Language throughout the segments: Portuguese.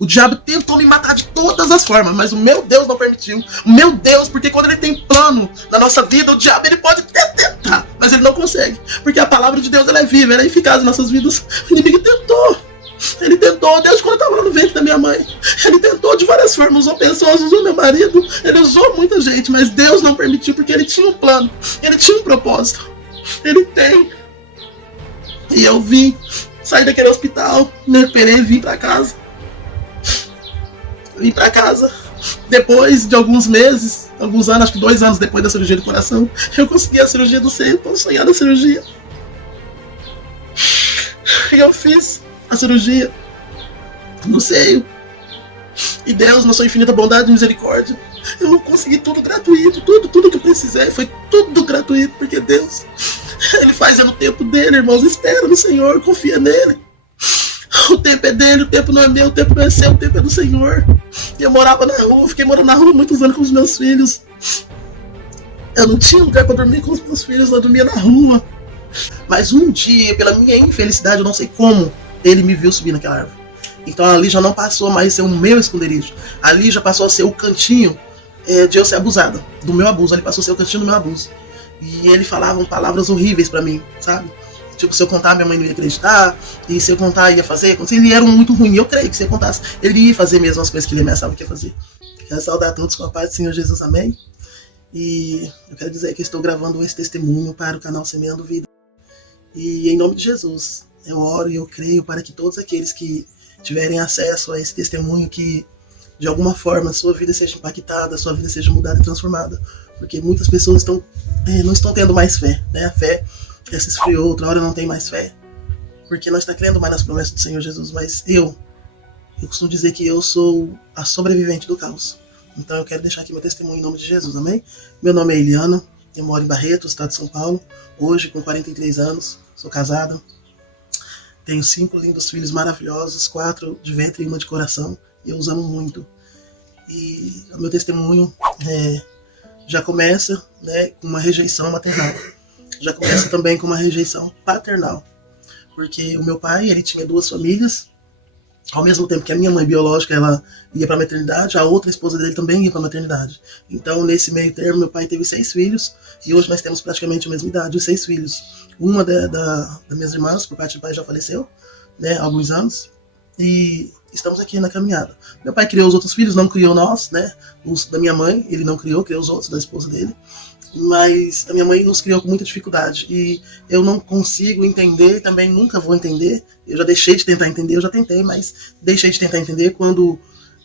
O diabo tentou me matar de todas as formas, mas o meu Deus não permitiu. O meu Deus, porque quando ele tem plano na nossa vida, o diabo ele pode até tentar, mas ele não consegue. Porque a palavra de Deus ela é viva, ela é eficaz em nossas vidas. O inimigo tentou. Ele tentou, desde quando eu estava lá no ventre da minha mãe. Ele tentou de várias formas, usou pessoas, usou meu marido. Ele usou muita gente, mas Deus não permitiu, porque ele tinha um plano. Ele tinha um propósito. Ele tem. E eu vim, saí daquele hospital, me recuperei e vim pra casa. Vim pra casa, depois de alguns meses, alguns anos, acho que 2 anos depois da cirurgia do coração, eu consegui a cirurgia do seio, tô sonhando a cirurgia. E eu fiz a cirurgia no seio. E Deus, na sua infinita bondade e misericórdia, eu consegui tudo gratuito, tudo que eu precisei, foi tudo gratuito, porque Deus, Ele faz no tempo dele, irmãos, espera no Senhor, confia nele. O tempo é dele, o tempo não é meu, o tempo não é seu, o tempo é do Senhor. Eu morava na rua, fiquei morando na rua muitos anos com os meus filhos. Eu não tinha lugar para dormir com os meus filhos, eu dormia na rua. Mas um dia, pela minha infelicidade, eu não sei como, ele me viu subir naquela árvore. Então ali já não passou mais a ser o meu esconderijo. Ali já passou a ser o cantinho de eu ser abusada, do meu abuso. Ali passou a ser o cantinho do meu abuso. E ele falava palavras horríveis para mim, sabe? Tipo, se eu contar, minha mãe não ia acreditar. E se eu contar, ia fazer. Ele era muito ruim. Eu creio que se eu contasse, ele ia fazer mesmo as coisas que ele ameaçava que ia fazer. Quero saudar a todos com a paz do Senhor Jesus. Amém? E eu quero dizer que estou gravando esse testemunho para o canal Semeando Vida. E em nome de Jesus, eu oro e eu creio para que todos aqueles que tiverem acesso a esse testemunho, que de alguma forma a sua vida seja impactada, a sua vida seja mudada e transformada. Porque muitas pessoas não estão tendo mais fé, né? A fé já se esfriou, outra hora não tem mais fé, porque não está crendo mais nas promessas do Senhor Jesus. Mas eu costumo dizer que eu sou a sobrevivente do caos. Então eu quero deixar aqui meu testemunho em nome de Jesus, amém? Meu nome é Eliana, eu moro em Barretos, estado de São Paulo, hoje com 43 anos, sou casada, tenho 5 lindos filhos maravilhosos, 4 de ventre e 1 de coração, e eu os amo muito. E o meu testemunho já começa, né, com uma rejeição maternal. Já começa também com uma rejeição paternal. Porque o meu pai, ele tinha 2 famílias. Ao mesmo tempo que a minha mãe biológica, ela ia para a maternidade, a outra esposa dele também ia para a maternidade. Então, nesse meio termo, meu pai teve 6 filhos. E hoje nós temos praticamente a mesma idade, os 6 filhos. Uma das minhas irmãs, por parte de pai, já faleceu, né, há alguns anos. E estamos aqui na caminhada. Meu pai criou os outros filhos, não criou nós, né? Os da minha mãe, ele não criou os outros da esposa dele. Mas a minha mãe nos criou com muita dificuldade. E eu não consigo entender, e também nunca vou entender. Eu já deixei de tentar entender, eu já tentei, mas deixei de tentar entender quando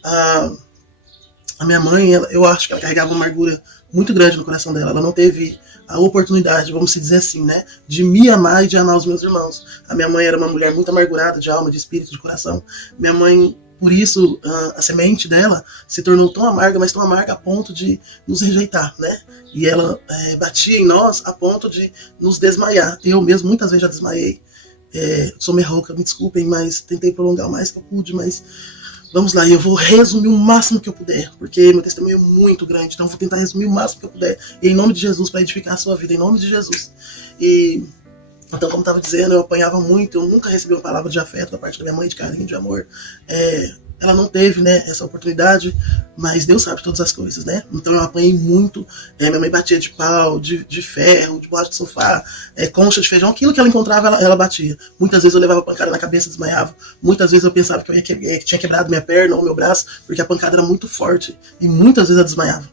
a minha mãe, eu acho que ela carregava uma amargura muito grande no coração dela. Ela não teve a oportunidade, vamos dizer assim, né, de me amar e de amar os meus irmãos. A minha mãe era uma mulher muito amargurada de alma, de espírito, de coração. Minha mãe, por isso, a semente dela se tornou tão amarga, mas tão amarga a ponto de nos rejeitar, né? E ela batia em nós a ponto de nos desmaiar. Eu mesmo muitas vezes já desmaiei. Sou meio rouca, me desculpem, mas tentei prolongar o mais que eu pude, mas vamos lá, eu vou resumir o máximo que eu puder, porque meu testemunho é muito grande, então eu vou tentar resumir o máximo que eu puder, e em nome de Jesus, para edificar a sua vida, em nome de Jesus. E então, como eu estava dizendo, eu apanhava muito, eu nunca recebi uma palavra de afeto da parte da minha mãe, de carinho, de amor. Ela não teve, né, essa oportunidade, mas Deus sabe todas as coisas, né? Então eu apanhei muito. Minha mãe batia de pau, de ferro, de borracha de sofá, concha de feijão, aquilo que ela encontrava, ela batia. Muitas vezes eu levava pancada na cabeça, desmaiava. Muitas vezes eu pensava que eu tinha quebrado minha perna ou meu braço, porque a pancada era muito forte, e muitas vezes eu desmaiava,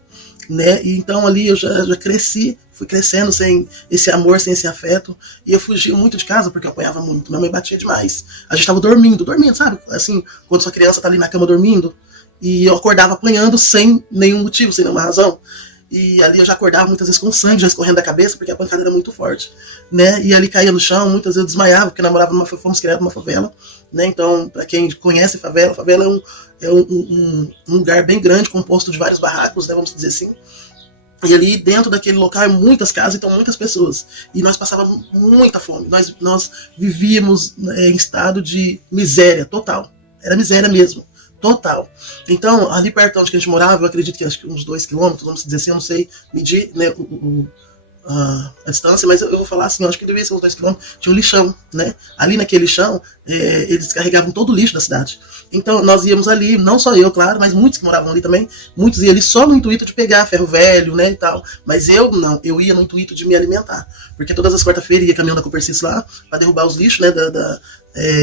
né? E então ali eu já cresci, fui crescendo sem esse amor, sem esse afeto, e eu fugia muito de casa porque eu apanhava muito. Minha mãe batia demais. A gente tava dormindo, sabe? Assim, quando sua criança tá ali na cama dormindo, e eu acordava apanhando sem nenhum motivo, sem nenhuma razão. E ali eu já acordava muitas vezes com sangue já escorrendo da cabeça, porque a pancada era muito forte, né? E ali caía no chão, muitas vezes eu desmaiava, porque fomos criados numa favela, né? Então, para quem conhece favela é um lugar bem grande, composto de vários barracos, né? Vamos dizer assim. E ali dentro daquele local, muitas casas, então muitas pessoas. E nós passávamos muita fome. Nós vivíamos em estado de miséria total. Era miséria mesmo. Total. Então, ali perto onde a gente morava, eu acredito que acho que uns 2 quilômetros, vamos dizer assim, eu não sei medir, né, a distância, mas eu vou falar assim, eu acho que devia ser uns 2 quilômetros, tinha um lixão, né? Ali naquele lixão, eles carregavam todo o lixo da cidade. Então nós íamos ali, não só eu, claro, mas muitos que moravam ali também, muitos iam ali só no intuito de pegar ferro velho, né, e tal. Mas eu não, eu ia no intuito de me alimentar. Porque todas as quarta-feiras ia caminhão da Copercits lá para derrubar os lixos, né,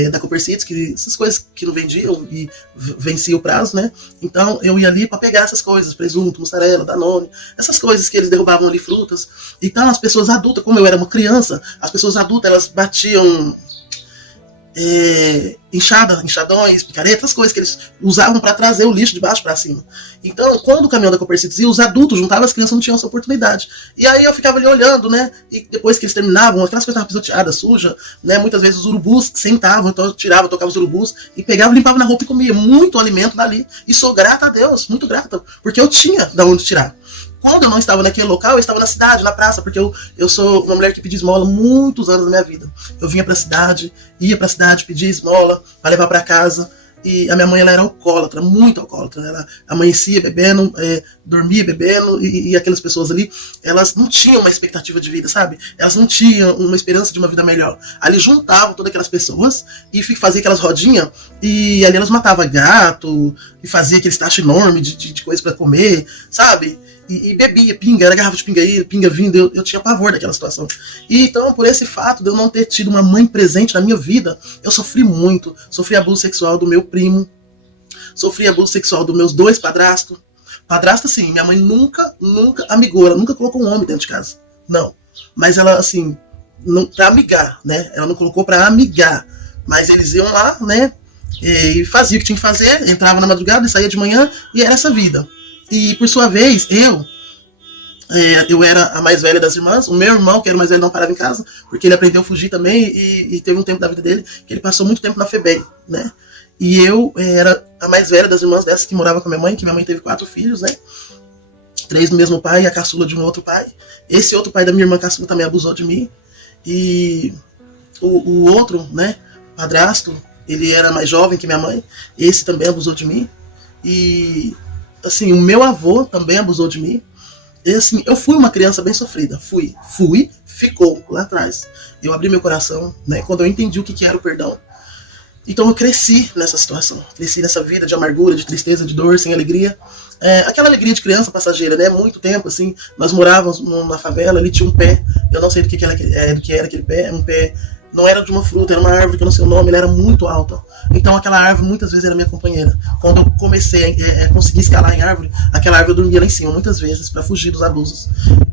da Copercits, que essas coisas que não vendiam e vencia o prazo, né? Então eu ia ali para pegar essas coisas, presunto, mussarela, Danone, essas coisas que eles derrubavam ali, frutas. Então as pessoas adultas, como eu era uma criança, as pessoas adultas elas batiam enxadões, picaretas, coisas que eles usavam para trazer o lixo de baixo para cima. Então, quando o caminhão da Copercits ia, os adultos juntavam, as crianças não tinham essa oportunidade. E aí eu ficava ali olhando, né? E depois que eles terminavam, aquelas coisas estavam pisoteadas, sujas, né? Muitas vezes os urubus sentavam, então eu tirava, tocava os urubus e pegava, limpava na roupa e comia muito alimento dali. E sou grata a Deus, muito grata, porque eu tinha da onde tirar. Quando eu não estava naquele local, eu estava na cidade, na praça, porque eu sou uma mulher que pedi esmola muitos anos da minha vida. Eu vinha pra cidade, ia pra cidade, pedia esmola para levar para casa. E a minha mãe ela era alcoólatra, muito alcoólatra. Ela amanhecia bebendo, dormia bebendo, e aquelas pessoas ali, elas não tinham uma expectativa de vida, sabe? Elas não tinham uma esperança de uma vida melhor. Ali juntavam todas aquelas pessoas e faziam aquelas rodinhas, e ali elas matavam gato, e faziam aqueles tachos enormes de coisa para comer, sabe? E bebia pinga, era garrafa de pinga aí, pinga vindo, eu tinha pavor daquela situação. E então, por esse fato de eu não ter tido uma mãe presente na minha vida, eu sofri muito. Sofri abuso sexual do meu primo, sofri abuso sexual dos meus 2 padrastos. Padrasto, assim, minha mãe nunca amigou, ela nunca colocou um homem dentro de casa. Não. Mas ela, assim, pra amigar, né? Ela não colocou pra amigar. Mas eles iam lá, né? E faziam o que tinha que fazer, entrava na madrugada e saía de manhã, e era essa vida. E por sua vez, eu era a mais velha das irmãs. O meu irmão, que era o mais velho, não parava em casa, porque ele aprendeu a fugir também, e teve um tempo da vida dele que ele passou muito tempo na FEBEM, né? E eu era a mais velha das irmãs dessas que morava com a minha mãe, que minha mãe teve 4 filhos, né? 3 do mesmo pai, e a caçula de um outro pai. Esse outro pai da minha irmã caçula também abusou de mim. E o outro, né, padrasto, ele era mais jovem que minha mãe. Esse também abusou de mim. E assim, o meu avô também abusou de mim. E assim, eu fui uma criança bem sofrida. Ficou lá atrás. Eu abri meu coração, né, quando eu entendi o que era o perdão. Então eu cresci nessa situação. Cresci nessa vida de amargura, de tristeza, de dor, sem alegria. Aquela alegria de criança passageira, né? Muito tempo, assim. Nós morávamos numa favela, ali tinha um pé. Eu não sei do que era aquele pé. Um pé, não era de uma fruta, era uma árvore que eu não sei o nome, ela era muito alta. Então aquela árvore muitas vezes era minha companheira. Quando eu comecei a conseguir escalar em árvore, aquela árvore eu dormia lá em cima muitas vezes para fugir dos abusos.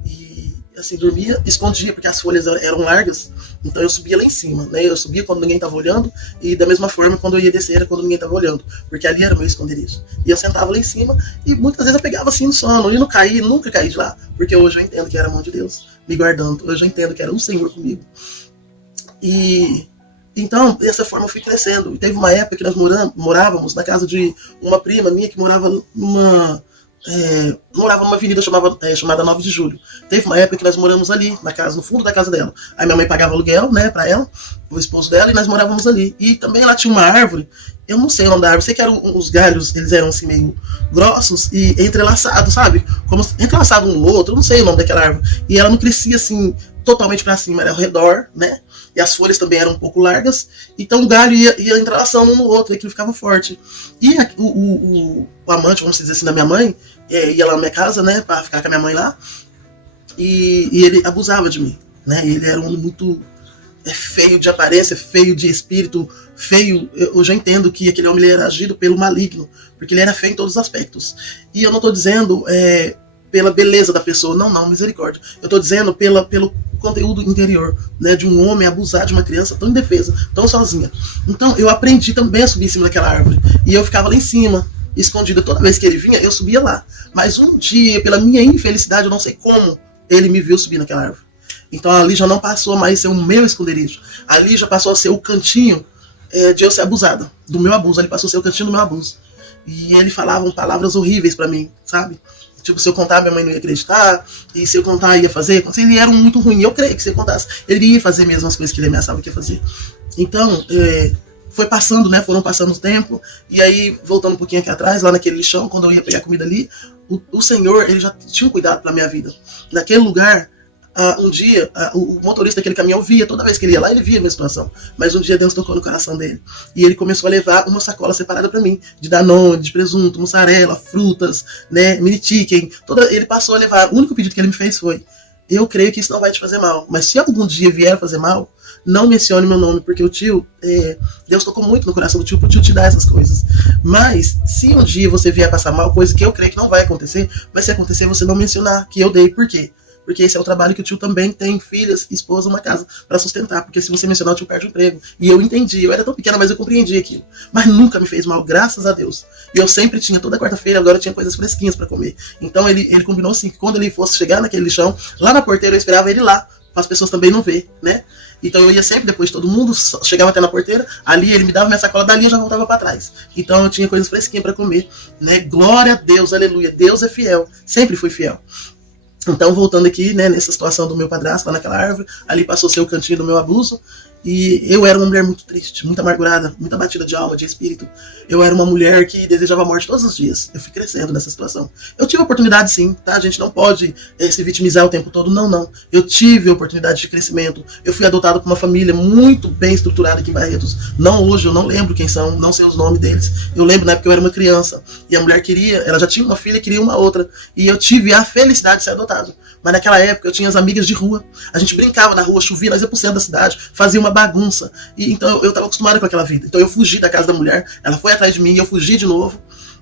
E assim, dormia, escondia, porque as folhas eram largas. Então eu subia lá em cima, né? Eu subia quando ninguém estava olhando, e da mesma forma quando eu ia descer era quando ninguém estava olhando, porque ali era o meu esconderijo. E eu sentava lá em cima e muitas vezes eu pegava assim no sono, e não caí, nunca caí de lá, porque hoje eu entendo que era a mão de Deus me guardando, hoje eu entendo que era o Senhor comigo. E então, dessa forma eu fui crescendo. E teve uma época que nós morávamos na casa de uma prima minha que morava numa avenida chamada 9 de Julho. Teve uma época que nós moramos ali, na casa, no fundo da casa dela. Aí minha mãe pagava aluguel, né, pra ela, o esposo dela, e nós morávamos ali. E também lá tinha uma árvore, eu não sei o nome da árvore, sei que eram os galhos, eles eram assim meio grossos e entrelaçados, sabe? Como entrelaçado um no outro, eu não sei o nome daquela árvore. E ela não crescia assim totalmente para cima, era ao redor, né? E as folhas também eram um pouco largas, então o galho ia entrelaçando um no outro, e aquilo ficava forte. E o amante, vamos dizer assim, da minha mãe, ia lá na minha casa, né, para ficar com a minha mãe lá, e ele abusava de mim, né? Ele era um homem muito feio de aparência, feio de espírito, feio. Eu já entendo que aquele homem ele era agido pelo maligno, porque ele era feio em todos os aspectos. E eu não estou dizendo pela beleza da pessoa, não, misericórdia. Eu estou dizendo pelo conteúdo interior, né, de um homem abusar de uma criança tão indefesa, tão sozinha. Então eu aprendi também a subir em cima daquela árvore, e eu ficava lá em cima, escondida. Toda vez que ele vinha, eu subia lá. Mas um dia, pela minha infelicidade, eu não sei como, ele me viu subir naquela árvore. Então ali já não passou mais a ser o meu esconderijo, ali já passou a ser o cantinho de eu ser abusada, do meu abuso. Ali passou a ser o cantinho do meu abuso. E ele falava palavras horríveis pra mim, sabe? Tipo, se eu contar, minha mãe não ia acreditar. E se eu contar, ia fazer. Ele era muito ruim. Eu creio que se eu contasse, ele ia fazer mesmo as coisas que ele ameaçava que ia fazer. Então, foi passando, né? Foram passando o tempo. E aí, voltando um pouquinho aqui atrás, lá naquele lixão, quando eu ia pegar comida ali, o Senhor, ele já tinha um cuidado pela minha vida. Naquele lugar, Um dia, o motorista daquele caminhão via, toda vez que ele ia lá, ele via a minha situação. Mas um dia Deus tocou no coração dele. E ele começou a levar uma sacola separada para mim, de Danone, de presunto, mussarela, frutas, né, mini chicken. Ele passou a levar. O único pedido que ele me fez foi: eu creio que isso não vai te fazer mal, mas se algum dia vier a fazer mal, não mencione meu nome, porque o tio, Deus tocou muito no coração do tio, pro tio te dar essas coisas. Mas se um dia você vier a passar mal, coisa que eu creio que não vai acontecer, mas se acontecer, você não mencionar que eu dei. Por quê? Porque esse é o trabalho que o tio também tem, filhas, esposa, uma casa para sustentar. Porque se você mencionar, o tio perde o emprego. E eu entendi, eu era tão pequena, mas eu compreendi aquilo. Mas nunca me fez mal, graças a Deus. E eu sempre tinha, toda quarta-feira, agora eu tinha coisas fresquinhas para comer. Então ele combinou assim, que quando ele fosse chegar naquele lixão, lá na porteira eu esperava ele lá, para as pessoas também não ver, né? Então eu ia sempre, depois de todo mundo, chegava até na porteira, ali ele me dava minha sacola, dali eu já voltava para trás. Então eu tinha coisas fresquinhas para comer, né? Glória a Deus, aleluia, Deus é fiel, sempre fui fiel. Então, voltando aqui, né, nessa situação do meu padrasto, lá naquela árvore, ali passou a ser o cantinho do meu abuso, e eu era uma mulher muito triste, muito amargurada, muito abatida de alma, de espírito. Eu era uma mulher que desejava a morte todos os dias. Eu fui crescendo nessa situação. Eu tive oportunidade sim, tá? A gente não pode se vitimizar o tempo todo, não. Eu tive oportunidade de crescimento. Eu fui adotado por uma família muito bem estruturada aqui em Barretos. Não hoje, eu não lembro quem são, não sei os nomes deles. Eu lembro na época que eu era uma criança, e a mulher queria, ela já tinha uma filha, queria uma outra. E eu tive a felicidade de ser adotado. Mas naquela época eu tinha as amigas de rua. A gente brincava na rua, chovia, nós ia pro centro da cidade, fazia uma bagunça. E então eu estava acostumado com aquela vida. Então eu fugi da casa da mulher, ela foi atrás de mim e eu fugi de novo.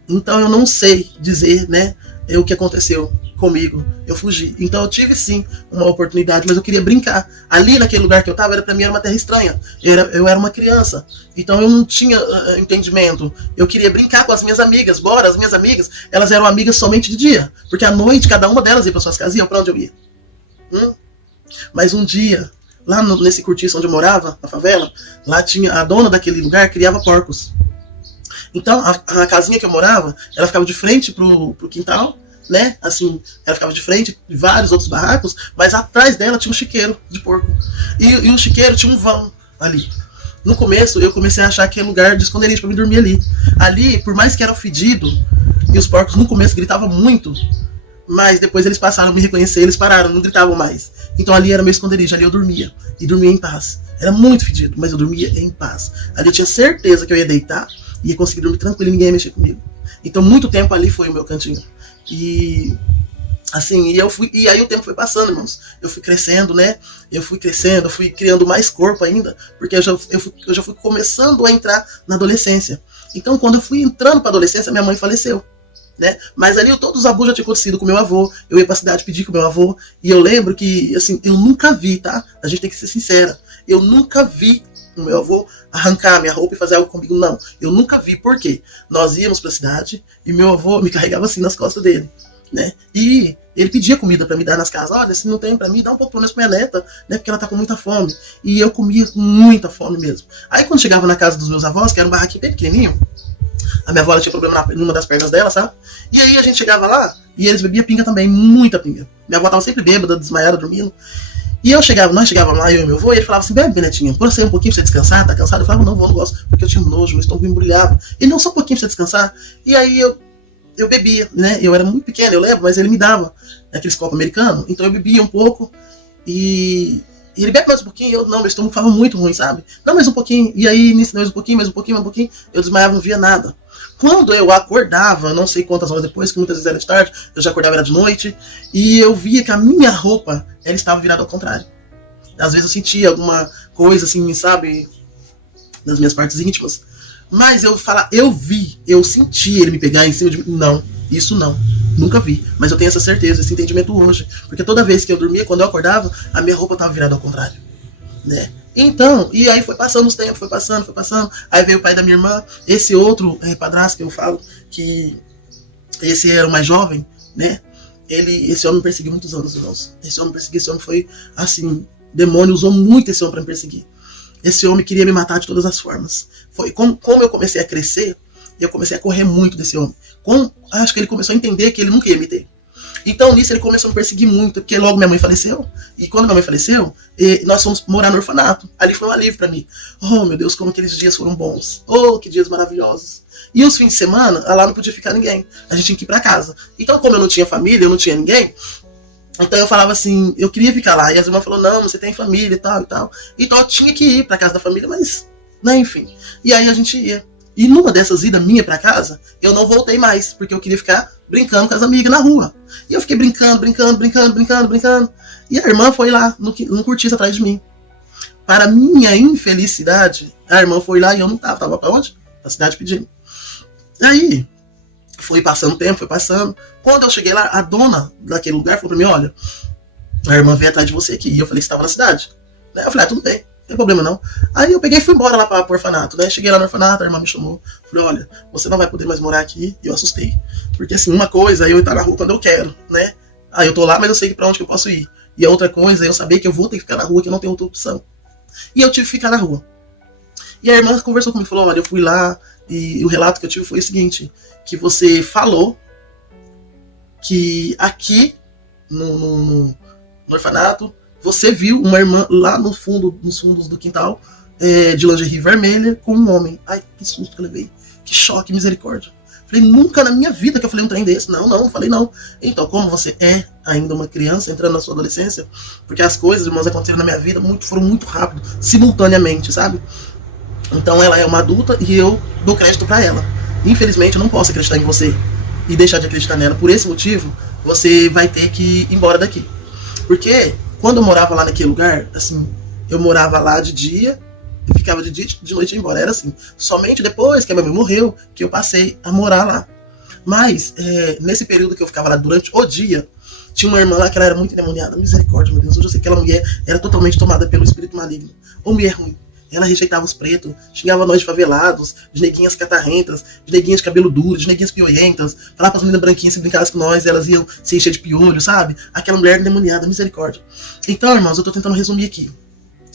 Então eu não sei dizer, né, o que aconteceu comigo. Eu fugi. Então eu tive sim uma oportunidade, mas eu queria brincar. Ali naquele lugar que eu estava, para mim era uma terra estranha. Eu era uma criança. Então eu não tinha entendimento. Eu queria brincar com as minhas amigas. Bora, as minhas amigas, elas eram amigas somente de dia. Porque à noite cada uma delas ia para suas casas e eu para onde eu ia. Mas um dia, lá nesse cortiço onde eu morava, na favela, lá tinha a dona daquele lugar, criava porcos. Então a casinha que eu morava, ela ficava de frente pro quintal, né? Assim, ela ficava de frente de vários outros barracos, mas atrás dela tinha um chiqueiro de porco. E o chiqueiro tinha um vão ali. No começo, eu comecei a achar que era lugar de esconderijo para me dormir ali. Ali, por mais que era fedido, e os porcos no começo gritavam muito, mas depois eles passaram a me reconhecer, eles pararam, não gritavam mais. Então ali era meu esconderijo, ali eu dormia. E dormia em paz. Era muito fedido, mas eu dormia em paz. Ali eu tinha certeza que eu ia deitar, ia conseguir dormir tranquilo e ninguém ia mexer comigo. Então muito tempo ali foi o meu cantinho. E assim, e aí o tempo foi passando, irmãos. Eu fui crescendo, né? Eu fui criando mais corpo ainda, porque eu já fui começando a entrar na adolescência. Então quando eu fui entrando para a adolescência, minha mãe faleceu. Né? Mas ali todos os abus já tinham acontecido com meu avô. Eu ia pra cidade pedir com meu avô. E eu lembro que, assim, eu nunca vi, tá? A gente tem que ser sincera. Eu nunca vi o meu avô arrancar minha roupa e fazer algo comigo, não. Eu nunca vi, por quê? Nós íamos pra cidade e meu avô me carregava assim nas costas dele, né? E ele pedia comida pra me dar nas casas. Olha, se não tem pra mim, dá um pouco pelo menos pra minha neta, né? Porque ela tá com muita fome. E eu comia com muita fome mesmo. Aí quando chegava na casa dos meus avós, que era um barraquinho bem pequenininho, a minha avó tinha problema numa das pernas dela, sabe? E aí a gente chegava lá e eles bebiam pinga também, muita pinga. Minha avó tava sempre bêbada, desmaiada, dormindo. E nós chegávamos lá, eu e meu avô, e ele falava assim: bebe, netinha, por você um pouquinho pra você descansar, tá cansado? Eu falava: não, vou, não gosto, porque eu tinha nojo, meu estômago embrulhava. Ele: não, só um pouquinho pra você descansar. E aí eu bebia, né? Eu era muito pequeno, eu lembro, mas ele me dava aqueles copos americanos, então eu bebia um pouco e ele bebe mais um pouquinho, eu não, meu estômago ficava muito ruim, sabe? Não, mais um pouquinho, e aí nisso, mais um pouquinho, eu desmaiava, não via nada. Quando eu acordava, não sei quantas horas depois, que muitas vezes era de tarde, eu já acordava, era de noite, e eu via que a minha roupa, ela estava virada ao contrário. Às vezes eu sentia alguma coisa assim, sabe, nas minhas partes íntimas, mas eu senti ele me pegar em cima de mim. Não, isso não, nunca vi, mas eu tenho essa certeza, esse entendimento hoje, porque toda vez que eu dormia, quando eu acordava, a minha roupa estava virada ao contrário, né? Então, e aí foi passando os tempos, foi passando. Aí veio o pai da minha irmã, esse outro padrasto que eu falo, que esse era o mais jovem, né? Esse homem me perseguiu muitos anos, irmãos. Esse homem foi assim, demônio usou muito esse homem para me perseguir. Esse homem queria me matar de todas as formas. Foi como eu comecei a crescer, eu comecei a correr muito desse homem. Acho que ele começou a entender que ele nunca ia me ter. Então nisso ele começou a me perseguir muito, porque logo minha mãe faleceu, e quando minha mãe faleceu, nós fomos morar no orfanato. Ali foi um alívio pra mim. Oh meu Deus, como aqueles dias foram bons. Oh, que dias maravilhosos. E os fins de semana, lá não podia ficar ninguém, a gente tinha que ir pra casa. Então como eu não tinha família, eu não tinha ninguém, Então eu falava assim, eu queria ficar lá. E as irmãs falaram, não, você tem família e tal e tal. Então eu tinha que ir pra casa da família, mas, né, enfim. E aí a gente ia. E numa dessas idas minha pra casa, eu não voltei mais, porque eu queria ficar brincando com as amigas na rua. E eu fiquei brincando. E a irmã foi lá, no cortiço atrás de mim. Para minha infelicidade, a irmã foi lá e eu não tava. Tava pra onde? Pra cidade pedindo. Aí, foi passando o tempo, foi passando. Quando eu cheguei lá, a dona daquele lugar falou pra mim, olha, a irmã veio atrás de você aqui. E eu falei que estava na cidade. Eu falei, tudo bem, não tem problema não. Aí eu peguei e fui embora lá pro orfanato, né? Cheguei lá no orfanato, a irmã me chamou. Falei, olha, você não vai poder mais morar aqui. E eu assustei. Porque assim, uma coisa é eu estar na rua quando eu quero, né? Aí eu tô lá, mas eu sei pra onde que eu posso ir. E a outra coisa é eu saber que eu vou ter que ficar na rua, que eu não tenho outra opção. E eu tive que ficar na rua. E a irmã conversou comigo, falou, olha, eu fui lá e o relato que eu tive foi o seguinte, que você falou que aqui no orfanato você viu uma irmã lá no fundo, nos fundos do quintal, de lingerie vermelha com um homem. Ai, que susto que eu levei. Que choque, misericórdia. Falei, nunca na minha vida que eu falei um trem desse. Não, falei não. Então, como você é ainda uma criança, entrando na sua adolescência, porque as coisas, irmãos, aconteceram na minha vida, foram muito rápido, simultaneamente, sabe? Então ela é uma adulta e eu dou crédito pra ela. Infelizmente, eu não posso acreditar em você e deixar de acreditar nela. Por esse motivo, você vai ter que ir embora daqui. Porque quando eu morava lá naquele lugar, assim, eu morava lá de dia, eu ficava de dia e de noite ia embora. Era assim, somente depois que a minha mãe morreu, que eu passei a morar lá. Mas, nesse período que eu ficava lá durante o dia, tinha uma irmã lá que ela era muito endemoniada. Misericórdia, meu Deus. Hoje eu sei que aquela mulher era totalmente tomada pelo espírito maligno. Ou mulher ruim. Ela rejeitava os pretos, xingava nós de favelados, de neguinhas catarrentas, de neguinhas de cabelo duro, de neguinhas piolentas. Falava pras meninas branquinhas se brincassem com nós, elas iam se encher de piolho, sabe? Aquela mulher endemoniada, misericórdia. Então, irmãos, eu tô tentando resumir aqui.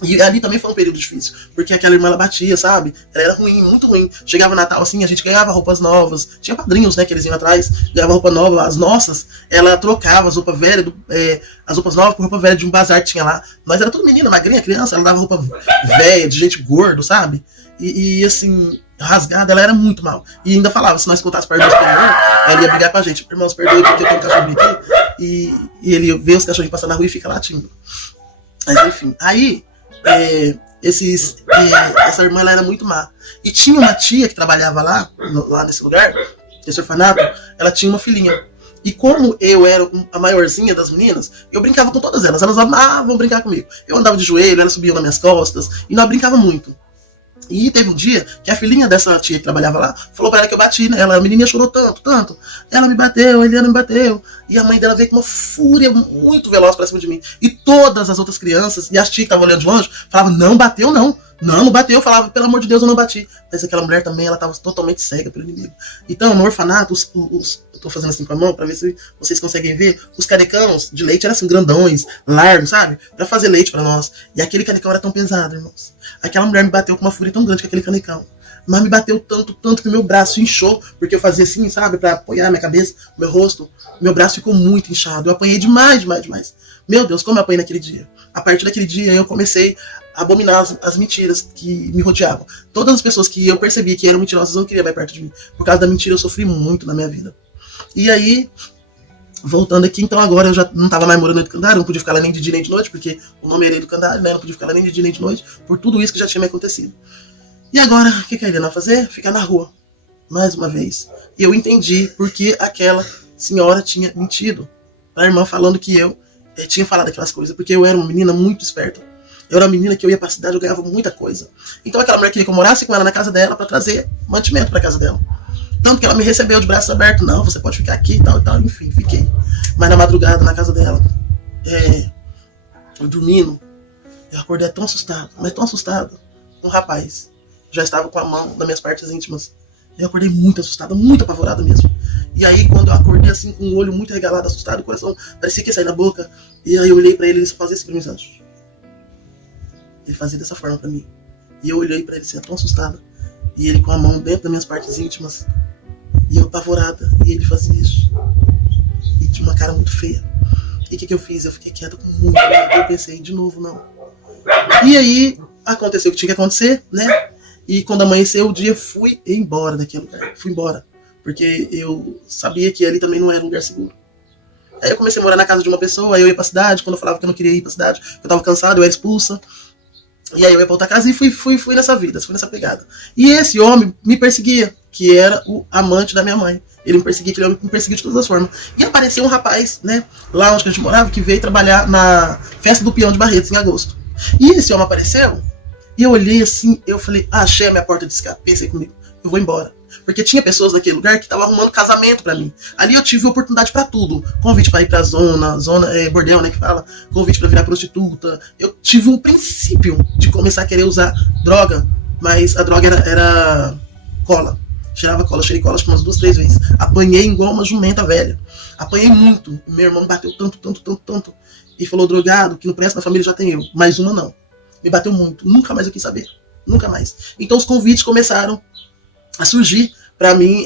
E ali também foi um período difícil, porque aquela irmã ela batia, sabe? Ela era ruim, muito ruim. Chegava Natal assim, a gente ganhava roupas novas. Tinha padrinhos, né, que eles iam atrás, ganhava roupa nova. As nossas, ela trocava as roupas velhas, as roupas novas com roupa velha de um bazar que tinha lá. Nós era tudo menina, magrinha, criança, ela dava roupa velha, de gente gordo, sabe? E assim, rasgada, ela era muito mal. E ainda falava, se nós contássemos para a irmã superior, ela ia brigar com a gente. Irmãos, perdoe porque eu tenho um cachorrinho aqui. E ele vê os cachorrinhos passando na rua e fica latindo. Mas enfim, aí... essa irmã ela era muito má. E tinha uma tia que trabalhava lá nesse lugar, esse orfanato, ela tinha uma filhinha. E como eu era a maiorzinha das meninas, eu brincava com todas elas. Elas amavam brincar comigo. Eu andava de joelho, elas subiam nas minhas costas, e nós brincava muito. E teve um dia que a filhinha dessa tia que trabalhava lá falou pra ela que eu bati nela. A menininha chorou tanto. Ela me bateu, a Eliana me bateu. E a mãe dela veio com uma fúria muito veloz pra cima de mim. E todas as outras crianças, e as tias que estavam olhando de longe, falavam, não bateu não. Não bateu. Eu falava, pelo amor de Deus, eu não bati. Mas aquela mulher também, ela tava totalmente cega pelo inimigo. Então, no orfanato, eu tô fazendo assim com a mão pra ver se vocês conseguem ver. Os canecãos de leite eram assim, grandões, largos, sabe? Pra fazer leite pra nós. E aquele canecão era tão pesado, irmãos. Aquela mulher me bateu com uma fúria tão grande com aquele canecão. Mas me bateu tanto que meu braço inchou. Porque eu fazia assim, sabe? Pra apoiar minha cabeça, meu rosto. Meu braço ficou muito inchado. Eu apanhei demais. Meu Deus, como eu apanhei naquele dia. A partir daquele dia eu comecei a abominar as mentiras que me rodeavam. Todas as pessoas que eu percebi que eram mentirosas, eu não queria mais perto de mim. Por causa da mentira eu sofri muito na minha vida. E aí, voltando aqui, então agora eu já não tava mais morando no Candário, não podia ficar lá nem de dia nem de noite, porque o nome era do Candário, né? Não podia ficar lá nem de dia nem de noite, por tudo isso que já tinha me acontecido. E agora, o que a Eliana vai fazer? Ficar na rua. Mais uma vez. E eu entendi porque aquela senhora tinha mentido pra irmã falando que eu tinha falado aquelas coisas, porque eu era uma menina muito esperta. Eu era uma menina que eu ia pra cidade, eu ganhava muita coisa. Então aquela mulher queria que eu morasse com ela na casa dela pra trazer mantimento pra casa dela. Tanto que ela me recebeu de braços abertos. Não, você pode ficar aqui e tal, enfim, fiquei. Mas na madrugada, na casa dela, eu dormindo, eu acordei tão assustado, mas tão assustado. Um rapaz já estava com a mão nas minhas partes íntimas. Eu acordei muito assustada, muito apavorada mesmo. E aí, quando eu acordei assim, com o olho muito regalado, assustado, o coração parecia que ia sair da boca. E aí eu olhei pra ele e ele só fazia assim pra mim, Sancho. Ele fazia dessa forma pra mim. E eu olhei pra ele assim, tão assustada. E ele com a mão dentro das minhas partes íntimas. E eu apavorada. E ele fazia isso. E tinha uma cara muito feia. E o que eu fiz? Eu fiquei quieta com muito medo. Eu pensei, de novo, não. E aí, aconteceu o que tinha que acontecer, né? E quando amanheceu o dia, fui embora daquele lugar. Fui embora. Porque eu sabia que ali também não era um lugar seguro. Aí eu comecei a morar na casa de uma pessoa, aí eu ia pra cidade, quando eu falava que eu não queria ir pra cidade, que eu tava cansado, eu era expulsa. E aí eu ia pra outra casa e fui nessa vida, fui nessa pegada. E esse homem me perseguia, que era o amante da minha mãe. Ele me perseguia, aquele homem me perseguia de todas as formas. E apareceu um rapaz, né, lá onde a gente morava, que veio trabalhar na festa do peão de Barretos, em agosto. E esse homem apareceu, e eu olhei assim, eu falei, achei a minha porta de escape, pensei comigo, eu vou embora. Porque tinha pessoas naquele lugar que estavam arrumando casamento pra mim. Ali eu tive oportunidade pra tudo. Convite pra ir pra zona bordel, né, que fala. Convite pra virar prostituta. Eu tive um princípio de começar a querer usar droga, mas a droga era cola. Cheirava cola, cheirei cola acho que umas 2, 3 vezes. Apanhei igual uma jumenta velha. Apanhei muito. O meu irmão me bateu tanto. E falou, drogado, que não presta na família já tem eu. Mais uma não. Me bateu muito. Nunca mais eu quis saber. Nunca mais. Então os convites começaram a surgir pra mim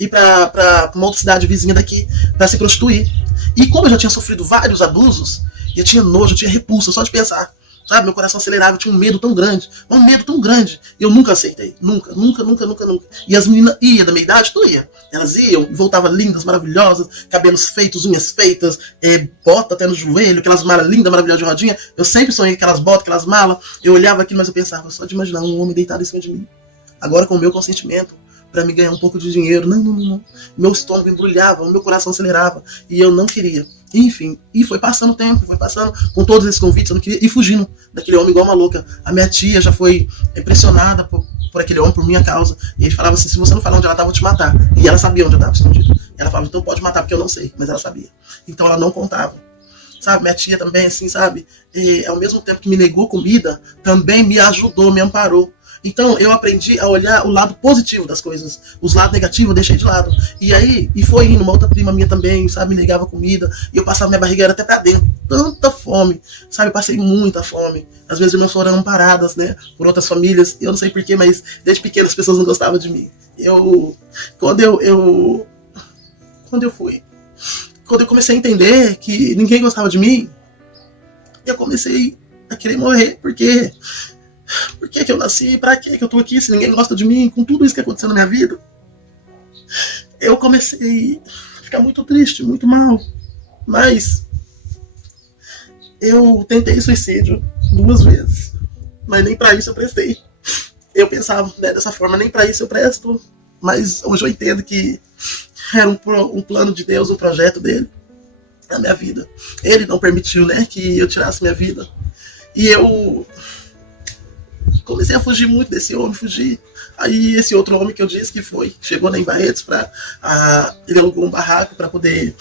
ir pra uma outra cidade vizinha daqui pra se prostituir. E como eu já tinha sofrido vários abusos, eu tinha nojo, eu tinha repulsa só de pensar. Sabe, meu coração acelerava, eu tinha um medo tão grande. Eu nunca aceitei. Nunca. E as meninas iam da minha idade, tu ia. Elas iam e voltavam lindas, maravilhosas, cabelos feitos, unhas feitas, bota até no joelho, aquelas malas lindas, maravilhosas de rodinha. Eu sempre sonhei com aquelas botas, aquelas malas. Eu olhava aquilo, mas eu pensava, só de imaginar um homem deitado em cima de mim. Agora com o meu consentimento, para me ganhar um pouco de dinheiro. Não. Meu estômago embrulhava, o meu coração acelerava. E eu não queria. Enfim, e foi passando o tempo, foi passando com todos esses convites, eu não queria ir fugindo daquele homem igual uma louca. A minha tia já foi impressionada por aquele homem, por minha causa. E ele falava assim, se você não falar onde ela estava, eu vou te matar. E ela sabia onde eu estava escondido. Ela falava, então pode matar, porque eu não sei. Mas ela sabia. Então ela não contava. Sabe, minha tia também, assim, sabe? E, ao mesmo tempo que me negou comida, também me ajudou, me amparou. Então eu aprendi a olhar o lado positivo das coisas. Os lados negativos eu deixei de lado. E foi indo, uma outra prima minha também, sabe, me negava comida. E eu passava minha barriga era até pra dentro. Tanta fome, sabe, passei muita fome. Às vezes irmãs foram amparadas, né, por outras famílias. Eu não sei porquê, mas desde pequeno as pessoas não gostavam de mim. Quando eu comecei a entender que ninguém gostava de mim, eu comecei a querer morrer, porque... Por que eu nasci? Pra que eu tô aqui se ninguém gosta de mim? Com tudo isso que aconteceu na minha vida, eu comecei a ficar muito triste, muito mal. Mas eu tentei suicídio 2 vezes, mas nem pra isso eu prestei. Eu pensava, né, dessa forma, nem pra isso eu presto. Mas hoje eu entendo que era um plano de Deus, um projeto dele na minha vida. Ele não permitiu, né, que eu tirasse minha vida. E eu comecei a fugir muito desse homem, fugir. Aí esse outro homem que eu disse que chegou lá em Barretos, ele alugou um barraco para poder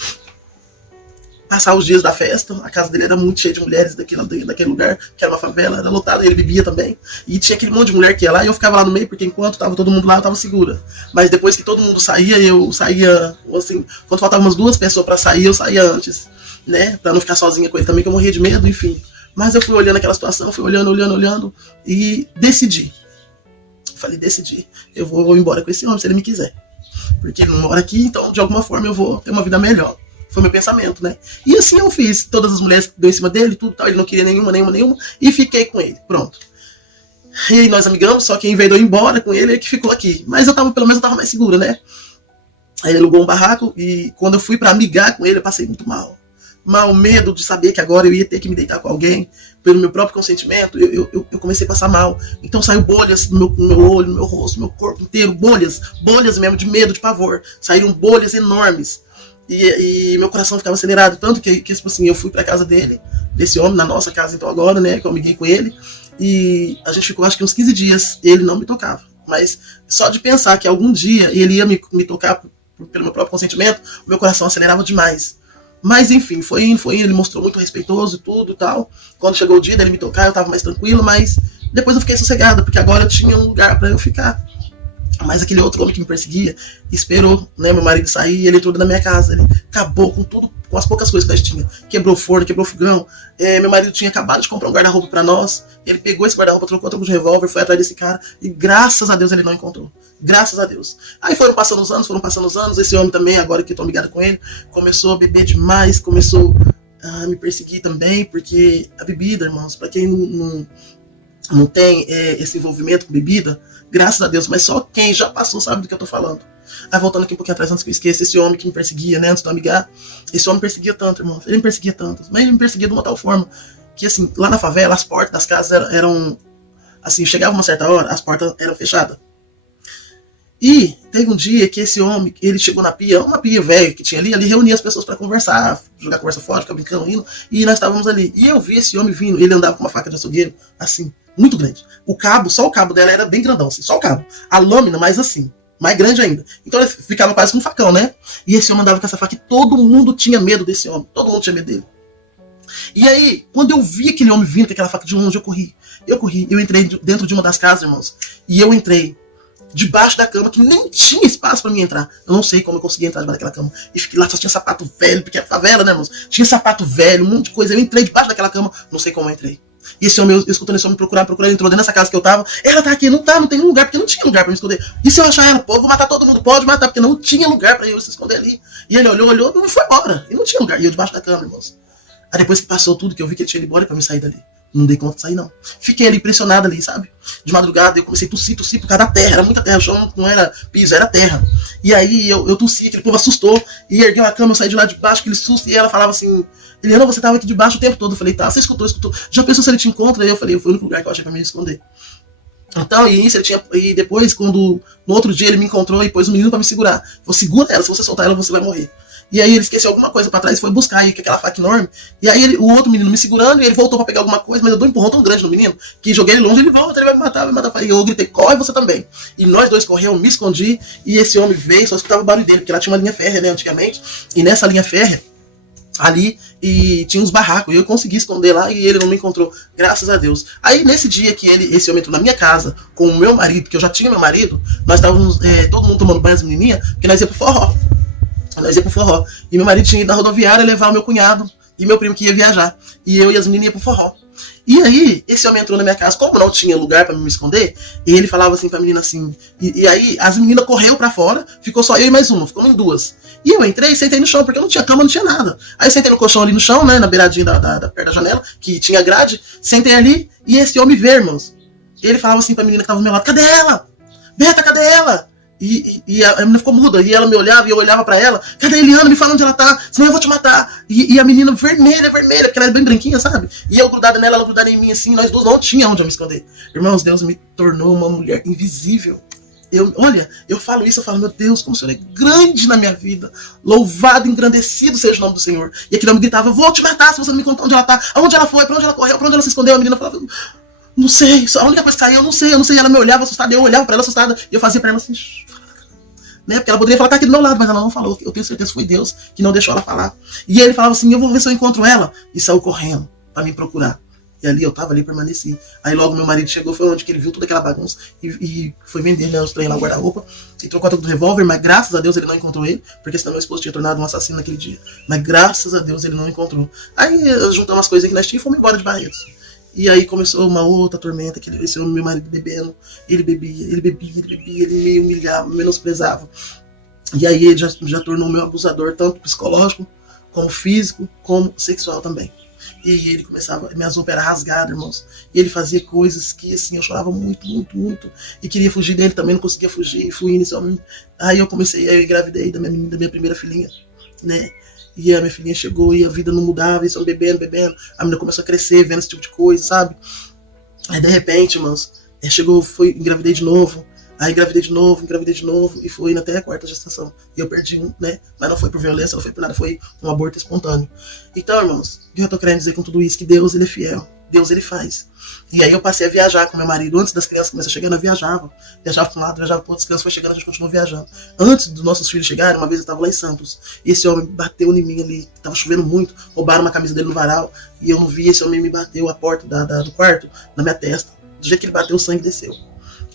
passar os dias da festa. A casa dele era muito cheia de mulheres daquele lugar, que era uma favela, era lotado, ele bebia também. E tinha aquele monte de mulher que ia lá e eu ficava lá no meio, porque enquanto tava todo mundo lá, eu tava segura. Mas depois que todo mundo saía, eu saía, assim, quando faltavam umas 2 pessoas para sair, eu saía antes, né? Pra não ficar sozinha com ele também, que eu morria de medo, enfim. Mas eu fui olhando aquela situação, fui olhando e decidi. Falei, eu vou embora com esse homem se ele me quiser. Porque ele não mora aqui, então de alguma forma eu vou ter uma vida melhor. Foi meu pensamento, né? E assim eu fiz. Todas as mulheres deu em cima dele, tudo tal, ele não queria nenhuma, e fiquei com ele, pronto. E aí nós amigamos, só que em vez de eu ir embora com ele que ficou aqui. Mas pelo menos eu tava mais segura, né? Aí ele alugou um barraco e quando eu fui pra amigar com ele, eu passei muito mal. Mal, medo de saber que agora eu ia ter que me deitar com alguém, pelo meu próprio consentimento, eu comecei a passar mal. Então saiu bolhas no meu olho, no meu rosto, no meu corpo inteiro, bolhas mesmo, de medo, de pavor. Saíram bolhas enormes. E meu coração ficava acelerado, tanto que tipo assim, eu fui pra casa dele, desse homem, na nossa casa então agora, né, que eu amiguei com ele, e a gente ficou acho que uns 15 dias, ele não me tocava. Mas só de pensar que algum dia ele ia me tocar pelo meu próprio consentimento, o meu coração acelerava demais. Mas enfim, foi indo, ele mostrou muito respeitoso e tudo e tal. Quando chegou o dia dele me tocar, eu tava mais tranquilo, mas depois eu fiquei sossegado, porque agora eu tinha um lugar pra eu ficar. Mas aquele outro homem que me perseguia esperou, né, meu marido sair, ele entrou na minha casa, ele acabou com tudo, com as poucas coisas que nós tínhamos. Quebrou forno, quebrou fogão. Meu marido tinha acabado de comprar um guarda-roupa pra nós. Ele pegou esse guarda-roupa, trocou de revólver, foi atrás desse cara e graças a Deus ele não encontrou. Graças a Deus. Aí foram passando os anos, esse homem também, agora que eu tô ligado com ele, começou a beber demais, começou a me perseguir também, porque a bebida, irmãos, pra quem não tem esse envolvimento com bebida, graças a Deus, mas só quem já passou sabe do que eu tô falando. Aí voltando aqui um pouquinho atrás, antes que eu esqueça, esse homem que me perseguia, né, antes de eu amigar, esse homem me perseguia tanto, irmão. Ele me perseguia tanto, mas ele me perseguia de uma tal forma que, assim, lá na favela, as portas das casas eram assim, chegava uma certa hora, as portas eram fechadas. E teve um dia que esse homem, ele chegou na pia, uma pia velha que tinha ali reunia as pessoas para conversar, jogar conversa fora, ficar brincando, rindo, e nós estávamos ali. E eu vi esse homem vindo, ele andava com uma faca de açougueiro, assim, muito grande. O cabo, só o cabo dela era bem grandão, assim, só o cabo. A lâmina, mais assim, mais grande ainda. Então ele ficava quase com um facão, né? E esse homem andava com essa faca e todo mundo tinha medo desse homem, todo mundo tinha medo dele. E aí, quando eu vi aquele homem vindo com aquela faca de longe, eu corri, eu entrei dentro de uma das casas, irmãos, e eu entrei debaixo da cama, que nem tinha espaço pra mim entrar. Eu não sei como eu consegui entrar debaixo daquela cama. E fiquei lá, só tinha sapato velho, porque é favela, né, irmãos? Tinha sapato velho, um monte de coisa. Eu entrei debaixo daquela cama, não sei como eu entrei. E esse homem, eu escutando esse homem procurar, ele entrou dentro dessa casa que eu tava. Ela tá aqui, não tem lugar, porque não tinha lugar pra me esconder. E se eu achar ela, pô, eu vou matar todo mundo, pode matar, porque não tinha lugar pra eu se esconder ali. E ele olhou, e foi embora. E não tinha lugar. E eu debaixo da cama, irmãos. Aí depois que passou tudo, que eu vi que ele tinha ido embora pra me sair dali. Não dei conta de sair, não. Fiquei ali impressionado ali, sabe? De madrugada, eu comecei a tossir por causa da terra. Era muita terra, o chão não era piso, era terra. E aí eu tossi, aquele povo assustou. E ergueu a cama, eu saí de lá de baixo, aquele susto. E ela falava assim, Eliana, você tava aqui de baixo o tempo todo. Eu falei, tá, você escutou. Já pensou se ele te encontra? Aí eu falei, foi o único lugar que eu achei pra me esconder. Então, e depois, quando no outro dia ele me encontrou e pôs um menino pra me segurar. Vou segura ela, se você soltar ela, você vai morrer. E aí ele esqueceu alguma coisa pra trás e foi buscar aí, com aquela faca enorme. E aí o outro menino me segurando e ele voltou pra pegar alguma coisa, mas eu dou um empurrão tão grande no menino que joguei ele longe, ele volta, ele vai me matar, E eu gritei, corre você também. E nós dois corremos, me escondi e esse homem veio, só escutava o barulho dele, porque lá tinha uma linha férrea, né, antigamente. E nessa linha férrea, ali, e tinha uns barracos, e eu consegui esconder lá e ele não me encontrou, graças a Deus. Aí nesse dia que esse homem entrou na minha casa com o meu marido, que eu já tinha meu marido, nós estávamos todo mundo tomando banho, as menininhas, porque nós ia pro forró. E meu marido tinha ido na rodoviária levar o meu cunhado e meu primo que ia viajar. E eu e as meninas iam pro forró. E aí, esse homem entrou na minha casa, como não tinha lugar pra me esconder, e ele falava assim pra menina assim. E aí, as meninas correu pra fora, ficou só eu e mais uma, ficou em duas. E eu entrei e sentei no chão, porque eu não tinha cama, não tinha nada. Aí eu sentei no colchão ali no chão, né, na beiradinha perto da janela, que tinha grade, sentei ali, e esse homem veio, irmãos. E ele falava assim pra menina que tava do meu lado, cadê ela? Beta, cadê ela? E a menina ficou muda, e ela me olhava, e eu olhava pra ela, cadê a Eliana? Me fala onde ela tá, senão eu vou te matar. E a menina vermelha, porque ela era bem branquinha, sabe? E eu grudada nela, ela grudada em mim, assim, nós dois não tinha onde eu me esconder. Irmãos, Deus me tornou uma mulher invisível. Eu falo isso, meu Deus, como o Senhor é grande na minha vida. Louvado, engrandecido seja o nome do Senhor. E aquele homem gritava, vou te matar se você não me contar onde ela tá, aonde ela foi, pra onde ela correu, pra onde ela se escondeu. A menina falava, não sei, a única coisa que saiu, eu não sei. E ela me olhava assustada, eu olhava pra ela assustada, e eu fazia pra ela assim, né? Porque ela poderia falar, tá aqui do meu lado, mas ela não falou. Eu tenho certeza que foi Deus que não deixou ela falar. E ele falava assim, eu vou ver se eu encontro ela. E saiu correndo pra me procurar. E ali eu tava ali, permaneci. Aí logo meu marido chegou, foi onde que ele viu toda aquela bagunça e foi vender, né, os trem lá, guarda-roupa. E trocou a troca do revólver, mas graças a Deus ele não encontrou ele, porque senão meu esposo tinha tornado um assassino naquele dia. Mas graças a Deus ele não encontrou. Aí juntamos as coisas que nós tínhamos e fomos embora de Barretos. E aí começou uma outra tormenta, esse homem, meu marido bebendo, ele bebia, ele me humilhava, me menosprezava. E aí ele já tornou meu abusador, tanto psicológico, como físico, como sexual também. E ele começava, minhas roupas eram rasgadas, irmãos. E ele fazia coisas que, assim, eu chorava muito. E queria fugir dele, também não conseguia fugir. E fui inicialmente. Aí eu engravidei da minha primeira filhinha, né? E a minha filhinha chegou e a vida não mudava, eles estavam bebendo. A menina começou a crescer, vendo esse tipo de coisa, sabe? Aí de repente, irmãos, engravidei de novo. Aí engravidei de novo e foi até a quarta gestação. E eu perdi um, né? Mas não foi por violência, não foi por nada, foi um aborto espontâneo. Então, irmãos, o que eu tô querendo dizer com tudo isso? Que Deus, ele é fiel. Deus, ele faz. E aí eu passei a viajar com meu marido. Antes das crianças começarem a chegar, eu viajava. Viajava para um lado, viajava para outro. As crianças foram chegando, a gente continuou viajando. Antes dos nossos filhos chegarem, uma vez eu estava lá em Santos. E esse homem bateu em mim ali. Tava chovendo muito. Roubaram uma camisa dele no varal. E eu não vi, esse homem me bateu a porta do quarto na minha testa. Do jeito que ele bateu, o sangue desceu.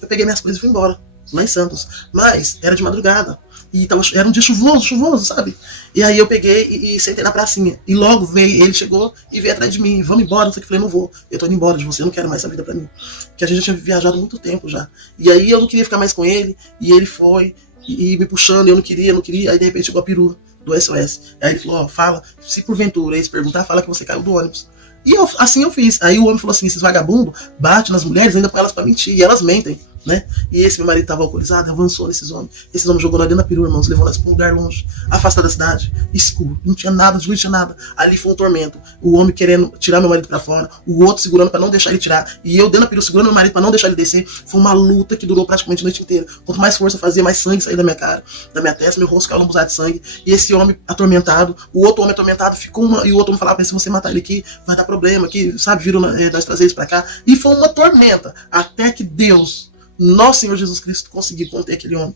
Eu peguei minhas coisas e fui embora, lá em Santos. Mas era de madrugada. E era um dia chuvoso, sabe? E aí eu peguei e sentei na pracinha. E logo ele chegou e veio atrás de mim. Vamos embora, não sei o que. Eu falei, não vou. Eu tô indo embora de você, eu não quero mais essa vida pra mim. Porque a gente já tinha viajado muito tempo já. E aí eu não queria ficar mais com ele. E ele foi e me puxando, eu não queria. Aí de repente chegou a perua do SOS. Aí ele falou, ó, fala, se porventura eles perguntar, fala que você caiu do ônibus. E assim eu fiz. Aí o homem falou assim, esses vagabundos batem nas mulheres ainda com elas pra mentir. E elas mentem. né? E esse meu marido tava alcoolizado, avançou nesses homens. Esses homens jogou nós dentro da perua, irmãos, levou nós pra um lugar longe, afastado da cidade, escuro, não tinha nada, de luz, não tinha nada. Ali foi um tormento. O homem querendo tirar meu marido pra fora, o outro segurando pra não deixar ele tirar, e eu dentro da perua segurando meu marido pra não deixar ele descer. Foi uma luta que durou praticamente a noite inteira. Quanto mais força eu fazia, mais sangue saía da minha cara, da minha testa, meu rosto ficava lambuzado de sangue. E esse homem atormentado, o outro homem atormentado, e o outro homem falava: se você matar ele aqui, vai dar problema, que, sabe, viram nós trazer eles pra cá. E foi uma tormenta, até que Deus, nosso Senhor Jesus Cristo, conseguiu conter aquele homem.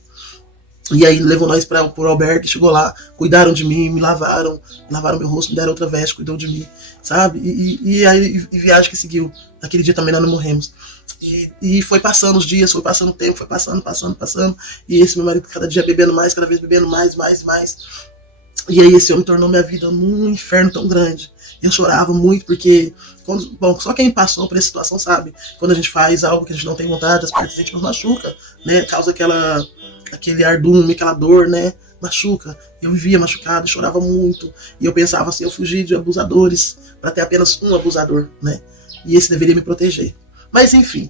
E aí levou nós para o albergue, chegou lá, cuidaram de mim, me lavaram meu rosto, me deram outra veste, cuidou de mim, sabe? E aí viagem que seguiu. Naquele dia também nós não morremos. E foi passando os dias, foi passando o tempo, foi passando. E esse meu marido cada dia bebendo mais, cada vez bebendo mais. E aí esse homem tornou minha vida num inferno tão grande. Eu chorava muito porque, só quem passou por essa situação sabe, quando a gente faz algo que a gente não tem vontade, as partes íntimas machuca, né? Causa aquele ardume, aquela dor, né? Machuca. Eu vivia machucado, chorava muito. E eu pensava assim: eu fugi de abusadores para ter apenas um abusador, né? E esse deveria me proteger. Mas enfim,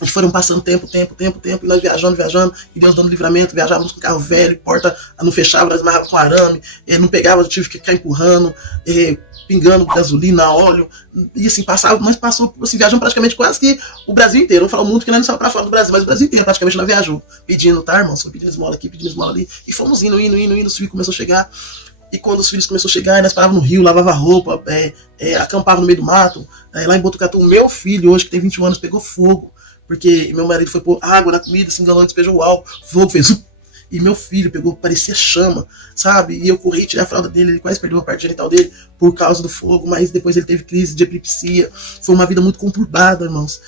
e foram passando tempo, e nós viajando, e Deus dando livramento, viajávamos com carro velho, porta não fechava, nós amarrava com arame, não pegava, eu tive que ficar empurrando, pingando gasolina, óleo, e assim, mas passou, assim, viajando praticamente quase que o Brasil inteiro. Não falo muito que nós não saímos pra fora do Brasil, mas o Brasil inteiro praticamente nós viajou, pedindo, tá, irmão? Só pedindo esmola aqui, pedindo esmola ali, e fomos indo, os filhos começou a chegar. E quando os filhos começaram a chegar, nós parávamos no rio, lavava roupa, acampava no meio do mato. Lá em Botucatu, o meu filho, hoje que tem 21 anos, pegou fogo, porque meu marido foi pôr água na comida, se enganou, despejou o álcool, fogo fez... E meu filho pegou, parecia chama, sabe? E eu corri, tirei a fralda dele, ele quase perdeu a parte genital dele por causa do fogo, mas depois ele teve crise de epilepsia. Foi uma vida muito conturbada, irmãos.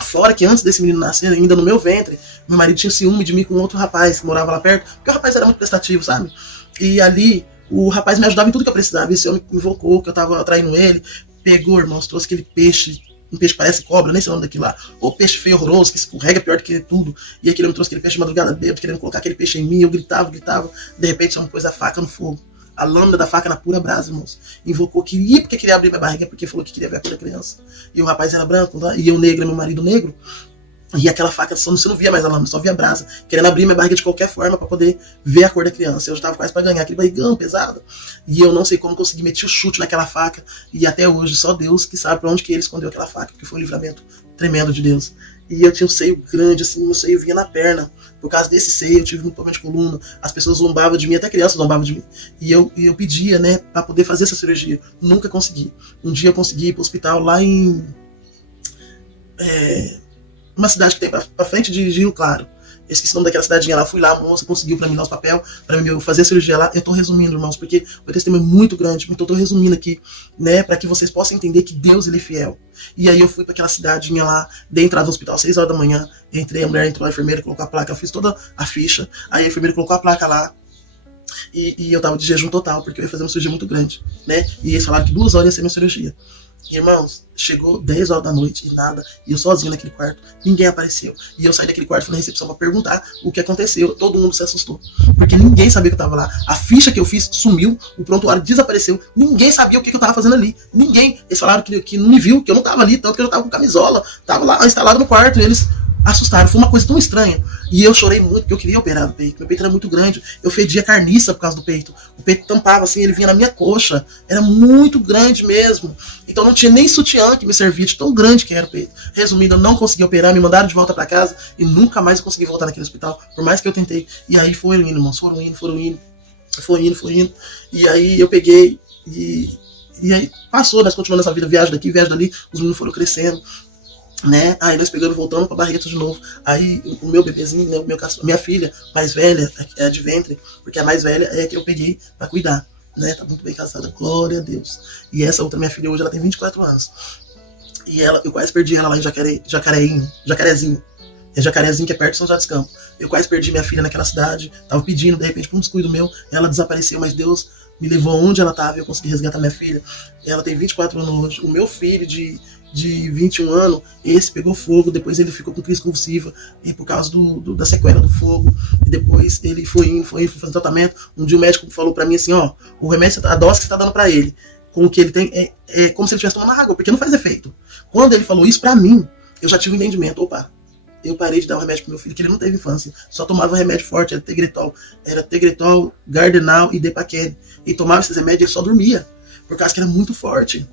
Fora que antes desse menino nascer, ainda no meu ventre, meu marido tinha ciúme de mim com outro rapaz que morava lá perto, porque o rapaz era muito prestativo, sabe? E ali, o rapaz me ajudava em tudo que eu precisava. Esse homem me invocou, que eu tava atraindo ele, pegou, irmãos, trouxe aquele peixe, um peixe que parece cobra, nem sei o nome daquilo lá, ou peixe feio, horroroso, que escorrega pior do que tudo. E aquele homem trouxe aquele peixe de madrugada bêbado, querendo colocar aquele peixe em mim, eu gritava, de repente esse homem pôs a faca no fogo, a lâmina da faca na pura brasa, irmãos. Invocou, porque queria abrir minha barriga, porque falou que queria ver a cor da criança. E o rapaz era branco, tá? E eu negro, meu marido negro. E aquela faca, você não via mais a lâmina, só via a brasa, querendo abrir minha barriga de qualquer forma para poder ver a cor da criança. Eu já tava quase para ganhar aquele barrigão pesado. E eu não sei como consegui meter o chute naquela faca. E até hoje, só Deus que sabe para onde que ele escondeu aquela faca, porque foi um livramento tremendo de Deus. E eu tinha um seio grande, assim, meu seio vinha na perna. Por causa desse seio, eu tive muito problema de coluna. As pessoas zombavam de mim, até crianças zombavam de mim. E eu pedia, né, para poder fazer essa cirurgia. Nunca consegui. Um dia eu consegui ir pro hospital lá em... uma cidade que tem pra frente de Rio Claro. Eu esqueci o nome daquela cidadinha lá. Fui lá, a moça conseguiu pra mim dar os papéis, pra mim fazer a cirurgia lá. Eu tô resumindo, irmãos, porque o testemunho é muito grande. Então eu tô resumindo aqui, né, pra que vocês possam entender que Deus, ele é fiel. E aí eu fui pra aquela cidadinha lá, dei entrada no hospital às 6 horas da manhã. Entrei, a mulher entrou, a enfermeira colocou a placa, eu fiz toda a ficha. Aí a enfermeira colocou a placa lá. E eu tava de jejum total, porque eu ia fazer uma cirurgia muito grande, né? E eles falaram que 2 horas ia ser minha cirurgia. Irmãos, chegou 10 horas da noite e nada, e eu sozinho naquele quarto, ninguém apareceu. E eu saí daquele quarto, fui na recepção pra perguntar o que aconteceu. Todo mundo se assustou, porque ninguém sabia que eu tava lá. A ficha que eu fiz sumiu, o prontuário desapareceu, ninguém sabia o que eu tava fazendo ali. Ninguém. Eles falaram que não me viu, que eu não tava ali, tanto que eu já tava com camisola, tava lá instalado no quarto, e eles assustaram. Foi uma coisa tão estranha. E eu chorei muito, porque eu queria operar do peito. Meu peito era muito grande. Eu fedia carniça por causa do peito. O peito tampava assim, ele vinha na minha coxa. Era muito grande mesmo. Então não tinha nem sutiã que me servia de tão grande que era o peito. Resumindo, eu não consegui operar, me mandaram de volta pra casa e nunca mais eu consegui voltar naquele hospital, por mais que eu tentei. E aí foram indo, irmãos, foram indo. E aí eu peguei e aí passou, nós continuamos essa vida, viagem daqui, viagem dali, os meninos foram crescendo, né? Aí nós pegando, voltando pra Barretos de novo. Aí o meu bebezinho, né, minha filha mais velha, é de ventre, porque a mais velha é a que eu peguei pra cuidar, né? Tá muito bem casada, glória a Deus. E essa outra minha filha hoje, ela tem 24 anos. E eu quase perdi ela lá em Jacarezinho. É Jacarezinho, que é perto de São José dos Campos. Eu quase perdi minha filha naquela cidade. Tava pedindo, de repente, por um descuido meu, ela desapareceu, mas Deus me levou onde ela tava e eu consegui resgatar minha filha. Ela tem 24 anos hoje. O meu filho de 21 anos, esse pegou fogo, depois ele ficou com crise convulsiva por causa da sequela do fogo, e depois ele foi fazer tratamento. Um dia o médico falou pra mim assim, ó, o remédio, a dose que você tá dando pra ele, com o que ele tem, é como se ele estivesse tomando água, porque não faz efeito. Quando ele falou isso pra mim, eu já tive um entendimento, opa, eu parei de dar o remédio pro meu filho, que ele não teve infância. Só tomava remédio forte, era Tegretol, Gardenal e Depaquene. E tomava esses remédios e ele só dormia, por causa que era muito forte.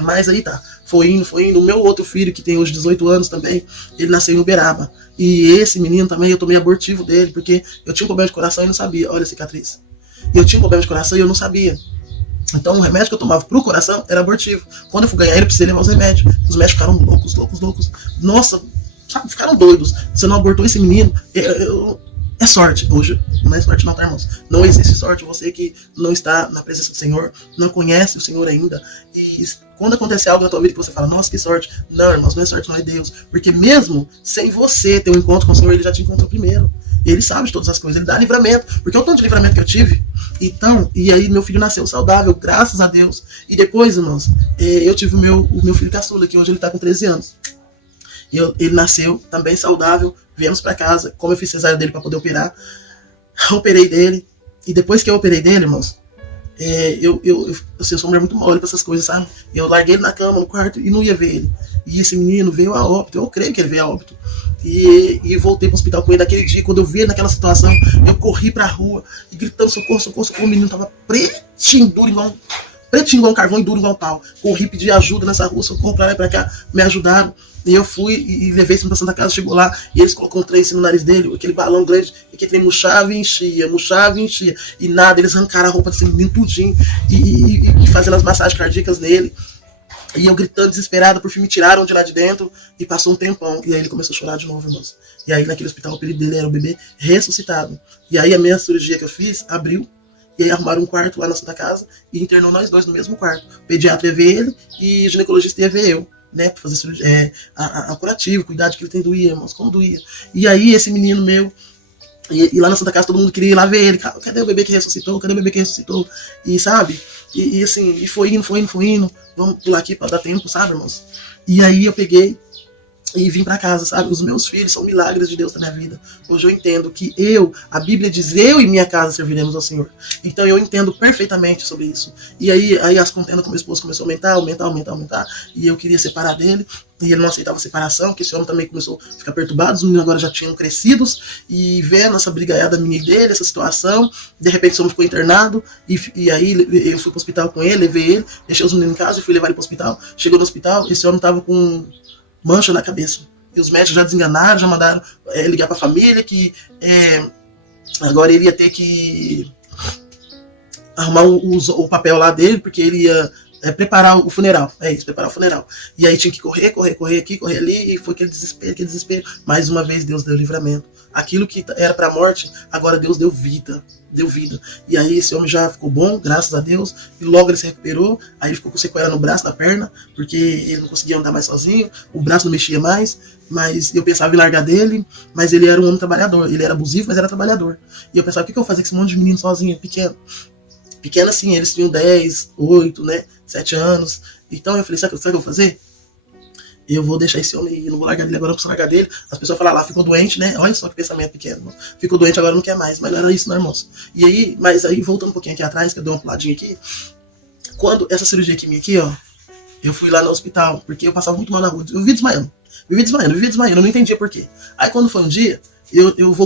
Mas aí tá, foi indo. O meu outro filho, que tem hoje 18 anos também, ele nasceu em Uberaba. E esse menino também, eu tomei abortivo dele, porque eu tinha um problema de coração e não sabia. Olha a cicatriz. E eu tinha um problema de coração e eu não sabia. Então o remédio que eu tomava pro coração era abortivo. Quando eu fui ganhar ele, eu precisei levar os remédios. Os médicos ficaram loucos. Nossa, sabe, ficaram doidos. Você não abortou esse menino. É sorte. Hoje não é sorte não, tá, irmãos? Não existe sorte. Você que não está na presença do Senhor, não conhece o Senhor ainda. E quando acontece algo na tua vida que você fala, nossa, que sorte. Não, irmãos, não é sorte, não é Deus. Porque mesmo sem você ter um encontro com o Senhor, Ele já te encontrou primeiro. Ele sabe de todas as coisas, Ele dá livramento. Porque é o tanto de livramento que eu tive. Então, e aí meu filho nasceu saudável, graças a Deus. E depois, irmãos, eu tive o meu filho caçula, que hoje ele tá com 13 anos. Ele nasceu também saudável, viemos para casa, como eu fiz cesárea dele para poder operar, operei dele, e depois que eu operei dele, irmãos, eu sou uma mulher muito mole para essas coisas, sabe? Eu larguei ele na cama, no quarto, e não ia ver ele. E esse menino veio a óbito, eu creio que ele veio a óbito. E voltei para o hospital com ele naquele dia. Quando eu vi ele naquela situação, eu corri para a rua, e gritando socorro. O menino tava pretinho, duro igual um carvão e duro igual um pau. Corri, pedi ajuda nessa rua, socorro pra lá e pra cá, me ajudaram. E eu fui e levei esse pra Santa Casa, chegou lá, e eles colocam um trem no nariz dele, aquele balão grande, e que trem murchava e enchia. E nada, eles arrancaram a roupa desse menino tudinho, e fazendo as massagens cardíacas nele. E eu gritando desesperado, por fim me tiraram de lá de dentro, e passou um tempão, e aí ele começou a chorar de novo, irmãos. E aí naquele hospital o apelido dele era o bebê ressuscitado. E aí a minha cirurgia que eu fiz, abriu, e aí arrumaram um quarto lá na Santa Casa, e internou nós dois no mesmo quarto. O pediatra ia ver ele, e o ginecologista ia ver eu, né, pra fazer cirurgia, a curativo, cuidar de que ele tem doía, irmãos, como doía. E aí esse menino meu, e lá na Santa Casa todo mundo queria ir lá ver ele. Cadê o bebê que ressuscitou? E sabe? E assim, e foi indo. Vamos pular aqui pra dar tempo, sabe, irmãos? E aí eu peguei e vim pra casa, sabe? Os meus filhos são milagres de Deus na minha vida. Hoje eu entendo que a Bíblia diz, eu e minha casa serviremos ao Senhor. Então eu entendo perfeitamente sobre isso. E aí as contendas com meu esposo começou a aumentar. E eu queria separar dele. E ele não aceitava separação, que esse homem também começou a ficar perturbado. Os meninos agora já tinham crescidos. E vendo essa brigaiada minha e dele, essa situação, de repente esse homem ficou internado. E aí eu fui pro hospital com ele, levei ele, deixei os meninos em casa e fui levar ele pro hospital. Chegou no hospital, esse homem tava com mancha na cabeça. E os médicos já desenganaram, já mandaram ligar pra família que agora ele ia ter que arrumar o papel lá dele, porque ele ia preparar o funeral. Preparar o funeral. E aí tinha que correr aqui, correr ali, e foi aquele desespero. Mais uma vez Deus deu livramento. Aquilo que era pra morte, agora Deus deu vida. E aí esse homem já ficou bom, graças a Deus, e logo ele se recuperou. Aí ele ficou com sequela no braço, na perna, porque ele não conseguia andar mais sozinho, o braço não mexia mais, mas eu pensava em largar dele, mas ele era um homem trabalhador, ele era abusivo, mas era trabalhador. E eu pensava, o que eu vou fazer com esse monte de menino sozinho, pequeno assim, eles tinham 10, 8, né, 7 anos. Então eu falei, sabe o que eu vou fazer? Eu vou deixar esse homem aí, não vou largar dele agora, não preciso largar dele. As pessoas falam lá, ficou doente, né? Olha só que pensamento pequeno. Irmão. Ficou doente, agora não quer mais. Mas não era isso, não, irmãos. E aí, mas aí, voltando um pouquinho aqui atrás, que eu dei uma puladinha aqui. Quando essa cirurgia aqui, ó, eu fui lá no hospital, porque eu passava muito mal na rua. Eu vivia desmaiando, eu não entendia por quê. Aí quando foi um dia,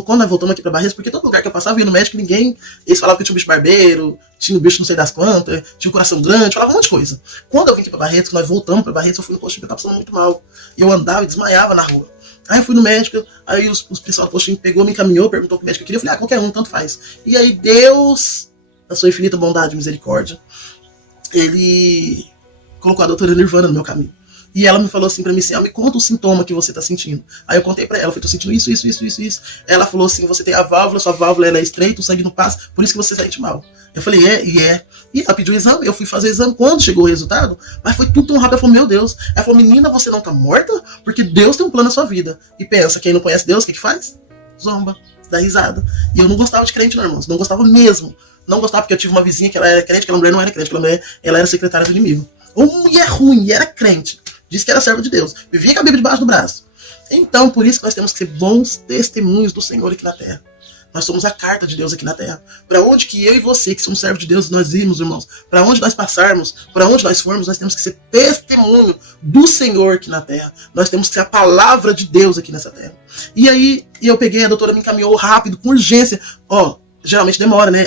quando nós voltamos aqui pra Barretos, porque todo lugar que eu passava, eu ia no médico, eles falavam que tinha um bicho barbeiro, tinha um bicho não sei das quantas, tinha um coração grande, falavam um monte de coisa. Quando eu vim aqui pra Barretos, que nós voltamos pra Barretos, eu fui no postinho, eu tava passando muito mal. E eu andava e desmaiava na rua. Aí eu fui no médico, aí os pessoal do postinho pegou, me encaminhou, perguntou o que o médico queria, eu falei, qualquer um, tanto faz. E aí Deus, na sua infinita bondade e misericórdia, ele colocou a doutora Nirvana no meu caminho. E ela me falou assim pra mim, assim, me conta o sintoma que você tá sentindo. Aí eu contei pra ela, eu falei, tô sentindo isso. Ela falou assim, você tem a válvula, sua válvula ela é estreita, o sangue não passa, por isso que você sente mal. Eu falei, E ela pediu o exame, eu fui fazer o exame. Quando chegou o resultado, mas foi tudo tão rápido, ela falou, meu Deus. Ela falou, menina, você não tá morta? Porque Deus tem um plano na sua vida. E pensa, quem não conhece Deus, o que faz? Zomba, dá risada. E eu não gostava de crente, não, irmãos, não gostava mesmo. Não gostava porque eu tive uma vizinha que ela era crente, aquela mulher não era crente, aquela mulher, ela era secretária do inimigo. Uma mulher ruim, e era crente. Disse que era serva de Deus. Vivia com a Bíblia debaixo do braço. Então, por isso que nós temos que ser bons testemunhos do Senhor aqui na terra. Nós somos a carta de Deus aqui na terra. Para onde que eu e você, que somos servos de Deus, nós irmos, irmãos, para onde nós passarmos, para onde nós formos, nós temos que ser testemunho do Senhor aqui na terra. Nós temos que ser a palavra de Deus aqui nessa terra. E aí eu peguei, a doutora me encaminhou rápido, com urgência. Geralmente demora, né?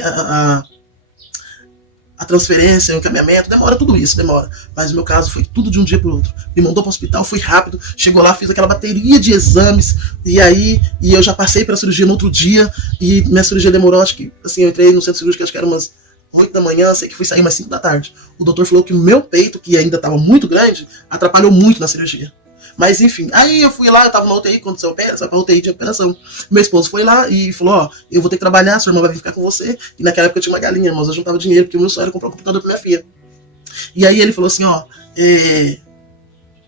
A transferência, o encaminhamento, demora tudo isso, demora. Mas no meu caso foi tudo de um dia para o outro. Me mandou para o hospital, fui rápido, chegou lá, fiz aquela bateria de exames, e eu já passei pela cirurgia no outro dia, e minha cirurgia demorou, acho que, assim, eu entrei no centro cirúrgico, acho que era umas 8 da manhã, sei que fui sair umas 5 da tarde. O doutor falou que o meu peito, que ainda estava muito grande, atrapalhou muito na cirurgia. Mas enfim, aí eu fui lá, eu tava na UTI quando você opera, você vai pra UTI de operação. Meu esposo foi lá e falou, eu vou ter que trabalhar, sua irmã vai vir ficar com você. E naquela época eu tinha uma galinha, mas eu juntava dinheiro, porque o meu sonho era comprar um computador pra minha filha. E aí ele falou assim,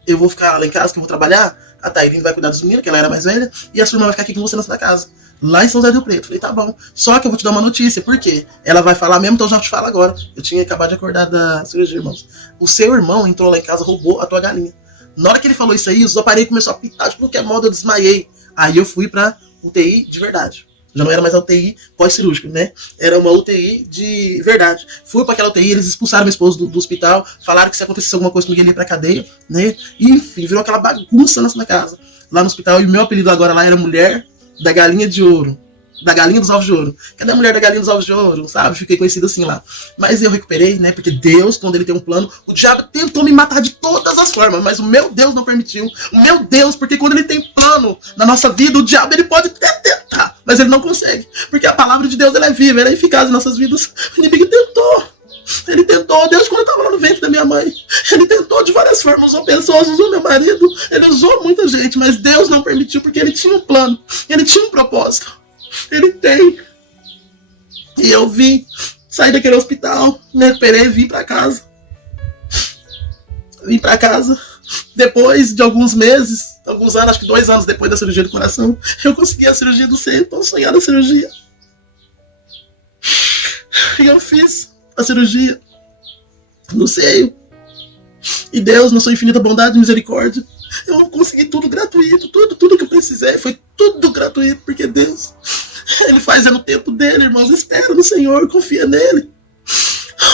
eu vou ficar lá em casa, que eu vou trabalhar, a Tairine vai cuidar dos meninos, que ela era mais velha, e a sua irmã vai ficar aqui com você na sua casa. Lá em São José do Rio Preto. Falei, tá bom. Só que eu vou te dar uma notícia, por quê? Ela vai falar mesmo, então eu já te falo agora. Eu tinha acabado de acordar da cirurgia, irmãos. O seu irmão entrou lá em casa, roubou a tua galinha. Na hora que ele falou isso aí, os aparelhos começaram a pitar, tipo, que é moda, eu desmaiei. Aí eu fui pra UTI de verdade. Já não era mais a UTI pós-cirúrgica, né? Era uma UTI de verdade. Fui pra aquela UTI, eles expulsaram meu esposo do hospital, falaram que se acontecesse alguma coisa comigo ele ia pra cadeia, né? E enfim, virou aquela bagunça na casa. Lá no hospital, e o meu apelido agora lá era Mulher da Galinha de Ouro. Da Galinha dos Ovos de Ouro. Cadê a Mulher da Galinha dos Ovos de Ouro, sabe? Fiquei conhecido assim lá. Mas eu recuperei, né? Porque Deus, quando ele tem um plano, o diabo tentou me matar de todas as formas, mas o meu Deus não permitiu. O meu Deus, porque quando ele tem plano na nossa vida, o diabo ele pode até tentar, mas ele não consegue. Porque a palavra de Deus ela é viva, ela é eficaz em nossas vidas. O inimigo tentou. Ele tentou, Deus, quando eu estava lá no ventre da minha mãe, ele tentou de várias formas, usou pessoas, usou meu marido, ele usou muita gente, mas Deus não permitiu, porque ele tinha um plano, ele tinha um propósito. Ele tem. E eu vim, saí daquele hospital, me recuperei, vim pra casa. Vim pra casa. Depois de alguns meses, alguns anos, acho que 2 anos depois da cirurgia do coração, eu consegui a cirurgia do seio, tão sonhada a cirurgia. E eu fiz a cirurgia no seio. E Deus, na sua infinita bondade e misericórdia, eu consegui tudo gratuito, tudo que eu precisei, foi tudo gratuito, porque Deus, Ele faz no tempo dele, irmãos, espera no Senhor, confia nele.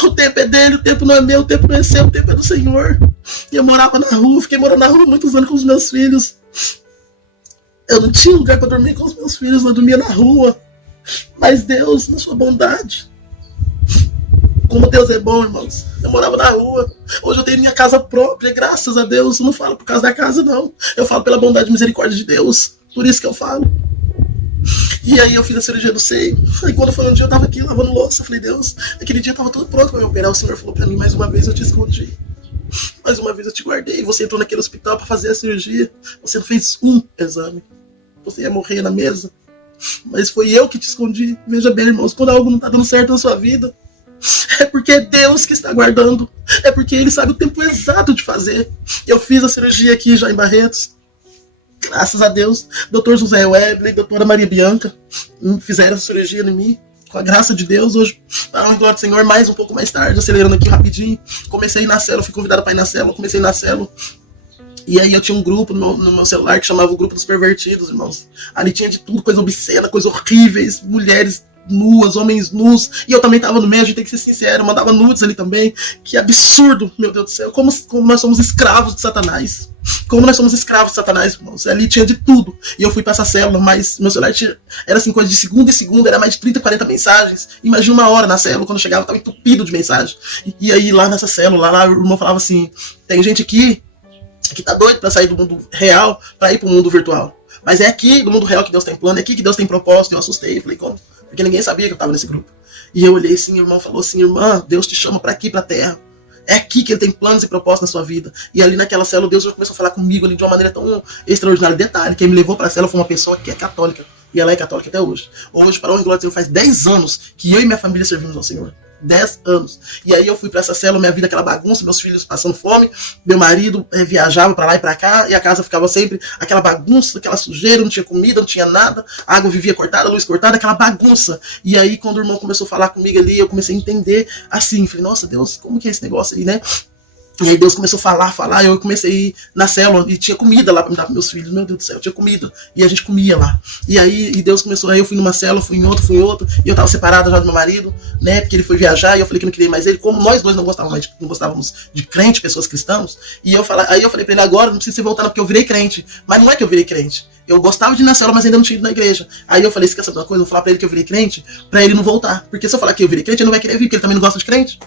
O tempo é dele, o tempo não é meu, o tempo não é seu, o tempo é do Senhor. E eu morava na rua, fiquei morando na rua muitos anos com os meus filhos. Eu não tinha lugar para dormir com os meus filhos, eu dormia na rua. Mas Deus, na sua bondade, como Deus é bom, irmãos. Eu morava na rua. Hoje eu tenho minha casa própria, graças a Deus. Eu não falo por causa da casa, não. Eu falo pela bondade e misericórdia de Deus. Por isso que eu falo. E aí eu fiz a cirurgia do seio. Aí quando foi um dia eu tava aqui lavando louça. Eu falei, Deus, aquele dia eu tava tudo pronto pra me operar. O Senhor falou pra mim, mais uma vez eu te escondi. Mais uma vez eu te guardei. Você entrou naquele hospital pra fazer a cirurgia. Você não fez um exame. Você ia morrer na mesa. Mas foi eu que te escondi. Veja bem, irmãos, quando algo não tá dando certo na sua vida, é porque é Deus que está guardando. É porque Ele sabe o tempo exato de fazer. Eu fiz a cirurgia aqui já em Barretos. Graças a Deus. Dr. José Webley, doutora Maria Bianca fizeram a cirurgia em mim. Com a graça de Deus, hoje, para a glória do Senhor, mais um pouco mais tarde, acelerando aqui rapidinho. Comecei a ir na célula, fui convidado para ir na célula, comecei a ir na célula. E aí eu tinha um grupo no meu celular que chamava o Grupo dos Pervertidos, irmãos. Ali tinha de tudo, coisa obscena, coisas horríveis, mulheres nuas, homens nus, e eu também tava no meio, a gente tem que ser sincero, mandava nudes ali também. Que absurdo, meu Deus do céu, como nós somos escravos de Satanás. Como nós somos escravos de Satanás, irmãos. Ali tinha de tudo. E eu fui pra essa célula, mas meu celular era assim, coisa de segunda em segunda, era mais de 30, 40 mensagens. Imagina uma hora na célula, quando eu chegava, eu tava entupido de mensagem. E aí lá nessa célula, lá o irmão falava assim, tem gente aqui que tá doido pra sair do mundo real pra ir pro mundo virtual. Mas é aqui, do mundo real, que Deus tem plano, é aqui que Deus tem propósito. Eu assustei, falei, como? Porque ninguém sabia que eu tava nesse grupo. E eu olhei assim, o irmão falou assim, irmã, Deus te chama pra aqui, pra terra. É aqui que Ele tem planos e propósitos na sua vida. E ali naquela célula, Deus já começou a falar comigo ali de uma maneira tão extraordinária. Detalhe, quem me levou pra célula foi uma pessoa que é católica. E ela é católica até hoje. Hoje, para honra e glória do Senhor, faz 10 anos que eu e minha família servimos ao Senhor. 10 anos. E aí eu fui pra essa célula, minha vida aquela bagunça, meus filhos passando fome, meu marido viajava pra lá e pra cá, e a casa ficava sempre aquela bagunça, aquela sujeira, não tinha comida, não tinha nada, a água vivia cortada, a luz cortada, aquela bagunça. E aí quando o irmão começou a falar comigo ali, eu comecei a entender assim, falei, nossa Deus, como que é esse negócio aí, né? E aí Deus começou a falar, eu comecei a ir na célula e tinha comida lá pra me dar pros meus filhos, meu Deus do céu, tinha comida, e a gente comia lá. E aí e Deus começou, aí eu fui numa célula, fui em outro, e eu tava separado já do meu marido, né, porque ele foi viajar, e eu falei que não queria mais ele, como nós dois não gostávamos de crente, pessoas cristãos, aí eu falei pra ele, agora não precisa você voltar não, porque eu virei crente, mas não é que eu virei crente, eu gostava de ir na célula, mas ainda não tinha ido na igreja. Aí eu falei, você quer saber uma coisa, eu vou falar pra ele que eu virei crente, pra ele não voltar, porque se eu falar que eu virei crente, ele não vai querer vir, porque ele também não gosta de crente.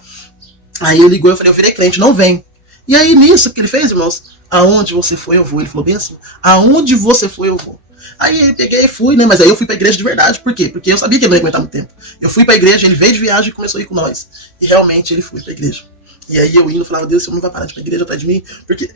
Aí ele ligou, eu falei, eu virei crente, não vem. E aí nisso que ele fez, irmãos, aonde você foi eu vou. Ele falou bem assim, aonde você foi eu vou. Aí eu peguei e fui, né, mas aí eu fui pra igreja de verdade, por quê? Porque eu sabia que ele não ia aguentar muito tempo. Eu fui pra igreja, ele veio de viagem e começou a ir com nós. E realmente ele foi pra igreja. E aí eu indo, falava, Deus, esse homem não vai parar de ir pra igreja atrás de mim, porque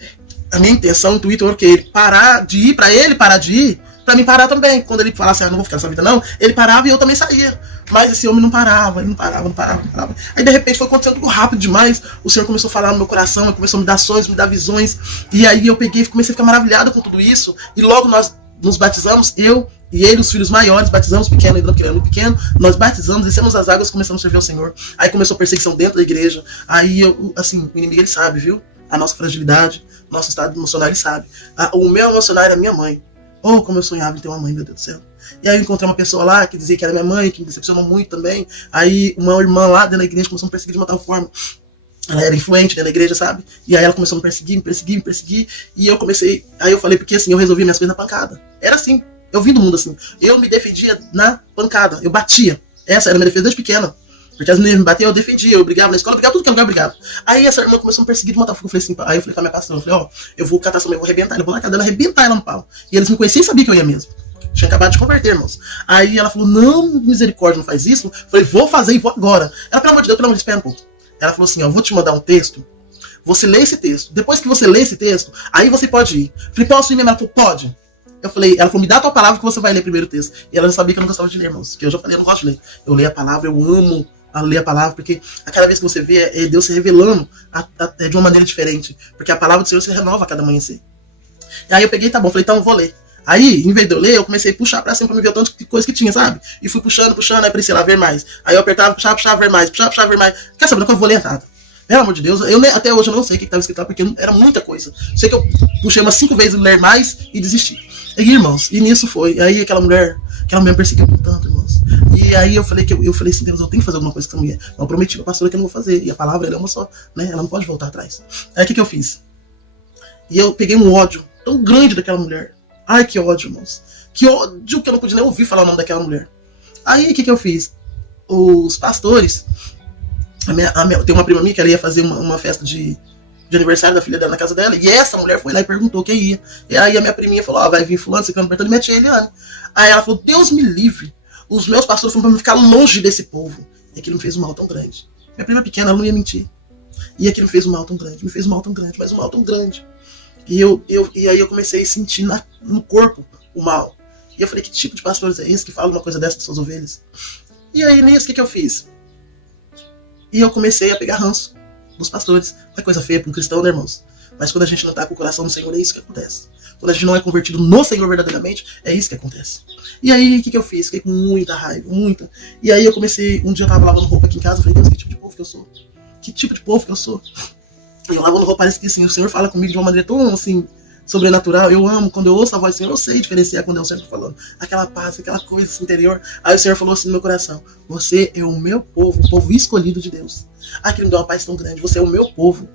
a minha intenção, o intuito era que ele parar de ir, pra ele parar de ir, pra mim parar também. Quando ele falasse, não vou ficar nessa vida não, ele parava e eu também saía. Mas esse homem não parava, ele não parava. Aí de repente foi acontecendo tudo rápido demais, o Senhor começou a falar no meu coração, ele começou a me dar sonhos, me dar visões, e aí eu peguei e comecei a ficar maravilhado com tudo isso, e logo nós nos batizamos, eu e ele, os filhos maiores, batizamos pequeno, ainda não querendo pequeno, nós batizamos, descemos as águas, começamos a servir ao Senhor. Aí começou a perseguição dentro da igreja, aí eu, assim, o inimigo ele sabe, viu? A nossa fragilidade, nosso estado emocional ele sabe. O meu emocional era minha mãe. Oh, como eu sonhava em ter uma mãe, meu Deus do céu. E aí eu encontrei uma pessoa lá que dizia que era minha mãe, que me decepcionou muito também. Aí uma irmã lá dentro da igreja começou a me perseguir de uma tal forma. Ela era influente dentro da igreja, sabe? E aí ela começou a me perseguir. E eu comecei... Aí eu falei, porque assim, eu resolvi minhas coisas na pancada. Era assim. Eu vim do mundo assim. Eu me defendia na pancada. Eu batia. Essa era a minha defesa desde pequena. Porque as meninas me batiam, eu defendia, eu brigava na escola, brigava tudo que lugar, eu brigava. Aí essa irmã começou a me perseguir de uma tal forma. Eu falei assim, aí eu falei com a minha pastora, eu falei, eu vou catar essa mãe, eu vou arrebentar ela, eu vou na casa dela, arrebentar ela no pau. E eles me conheciam e sabiam que eu ia mesmo. Tinha acabado de converter, irmãos. Aí ela falou, não, misericórdia, não faz isso. Eu falei, vou fazer e vou agora. Ela, pelo amor de Deus, espera um pouco. Ela falou assim, vou te mandar um texto, você lê esse texto. Depois que você lê esse texto, aí você pode ir. Eu falei, posso ir mesmo? Ela falou, pode. Ela falou, me dá a tua palavra que você vai ler primeiro o texto. E ela já sabia que eu não gostava de ler, irmãos. Que eu já falei, eu não gosto de ler. Eu leio a palavra, eu amo a ler a palavra, porque a cada vez que você vê, é Deus se revelando de uma maneira diferente. Porque a palavra do Senhor se renova a cada amanhecer. E aí eu peguei, tá bom, falei, então eu vou ler. Aí, em vez de eu ler, eu comecei a puxar pra cima pra me ver o tanto de coisa que tinha, sabe? E fui puxando, aí Priscila, ver mais. Aí eu apertava, puxava, ver mais, ver mais. Quer saber, eu vou ler nada. Pelo amor de Deus, até hoje eu não sei o que estava escrito lá, porque era muita coisa. Sei que eu puxei umas 5 vezes ler mais e desisti. E irmãos, e nisso foi. Aí aquela mulher me perseguiu tanto, irmãos. E aí eu falei assim, Deus, eu tenho que fazer alguma coisa com essa mulher. Eu prometi pra pastora que eu não vou fazer. E a palavra ela é uma só, né? Ela não pode voltar atrás. Aí o que eu fiz? E eu peguei um ódio tão grande daquela mulher. Ai, que ódio, irmãos. Que ódio que eu não podia nem ouvir falar o nome daquela mulher. Aí o que eu fiz? Os pastores, tem uma prima minha que ela ia fazer uma festa de aniversário da filha dela na casa dela, e essa mulher foi lá e perguntou quem ia. E aí a minha priminha falou, vai vir fulano, você quer perto, ele mete a Eliane. Aí ela falou, Deus me livre, os meus pastores foram pra me ficar longe desse povo. E aquilo me fez um mal tão grande. Minha prima pequena, ela não ia mentir. E aquilo me fez um mal tão grande, mas um mal tão grande. E aí eu comecei a sentir no corpo o mal. E eu falei, que tipo de pastores é esse que fala uma coisa dessa das suas ovelhas? E aí nisso, o que eu fiz? E eu comecei a pegar ranço dos pastores. Não é coisa feia para um cristão, né, irmãos? Mas quando a gente não tá com o coração no Senhor, é isso que acontece. Quando a gente não é convertido no Senhor verdadeiramente, é isso que acontece. E aí, o que eu fiz? Fiquei com muita raiva, muita. E aí eu comecei, um dia eu tava lavando roupa aqui em casa, eu falei, Deus, que tipo de povo que eu sou? Que tipo de povo que eu sou? E eu lavando roupa, parece que assim, o Senhor fala comigo de uma maneira tão, assim, sobrenatural. Eu amo, quando eu ouço a voz do Senhor, eu sei diferenciar quando é o Senhor falando. Aquela paz, aquela coisa assim, interior. Aí o Senhor falou assim no meu coração, você é o meu povo, o povo escolhido de Deus. Aquilo me deu uma paz tão grande, você é o meu povo.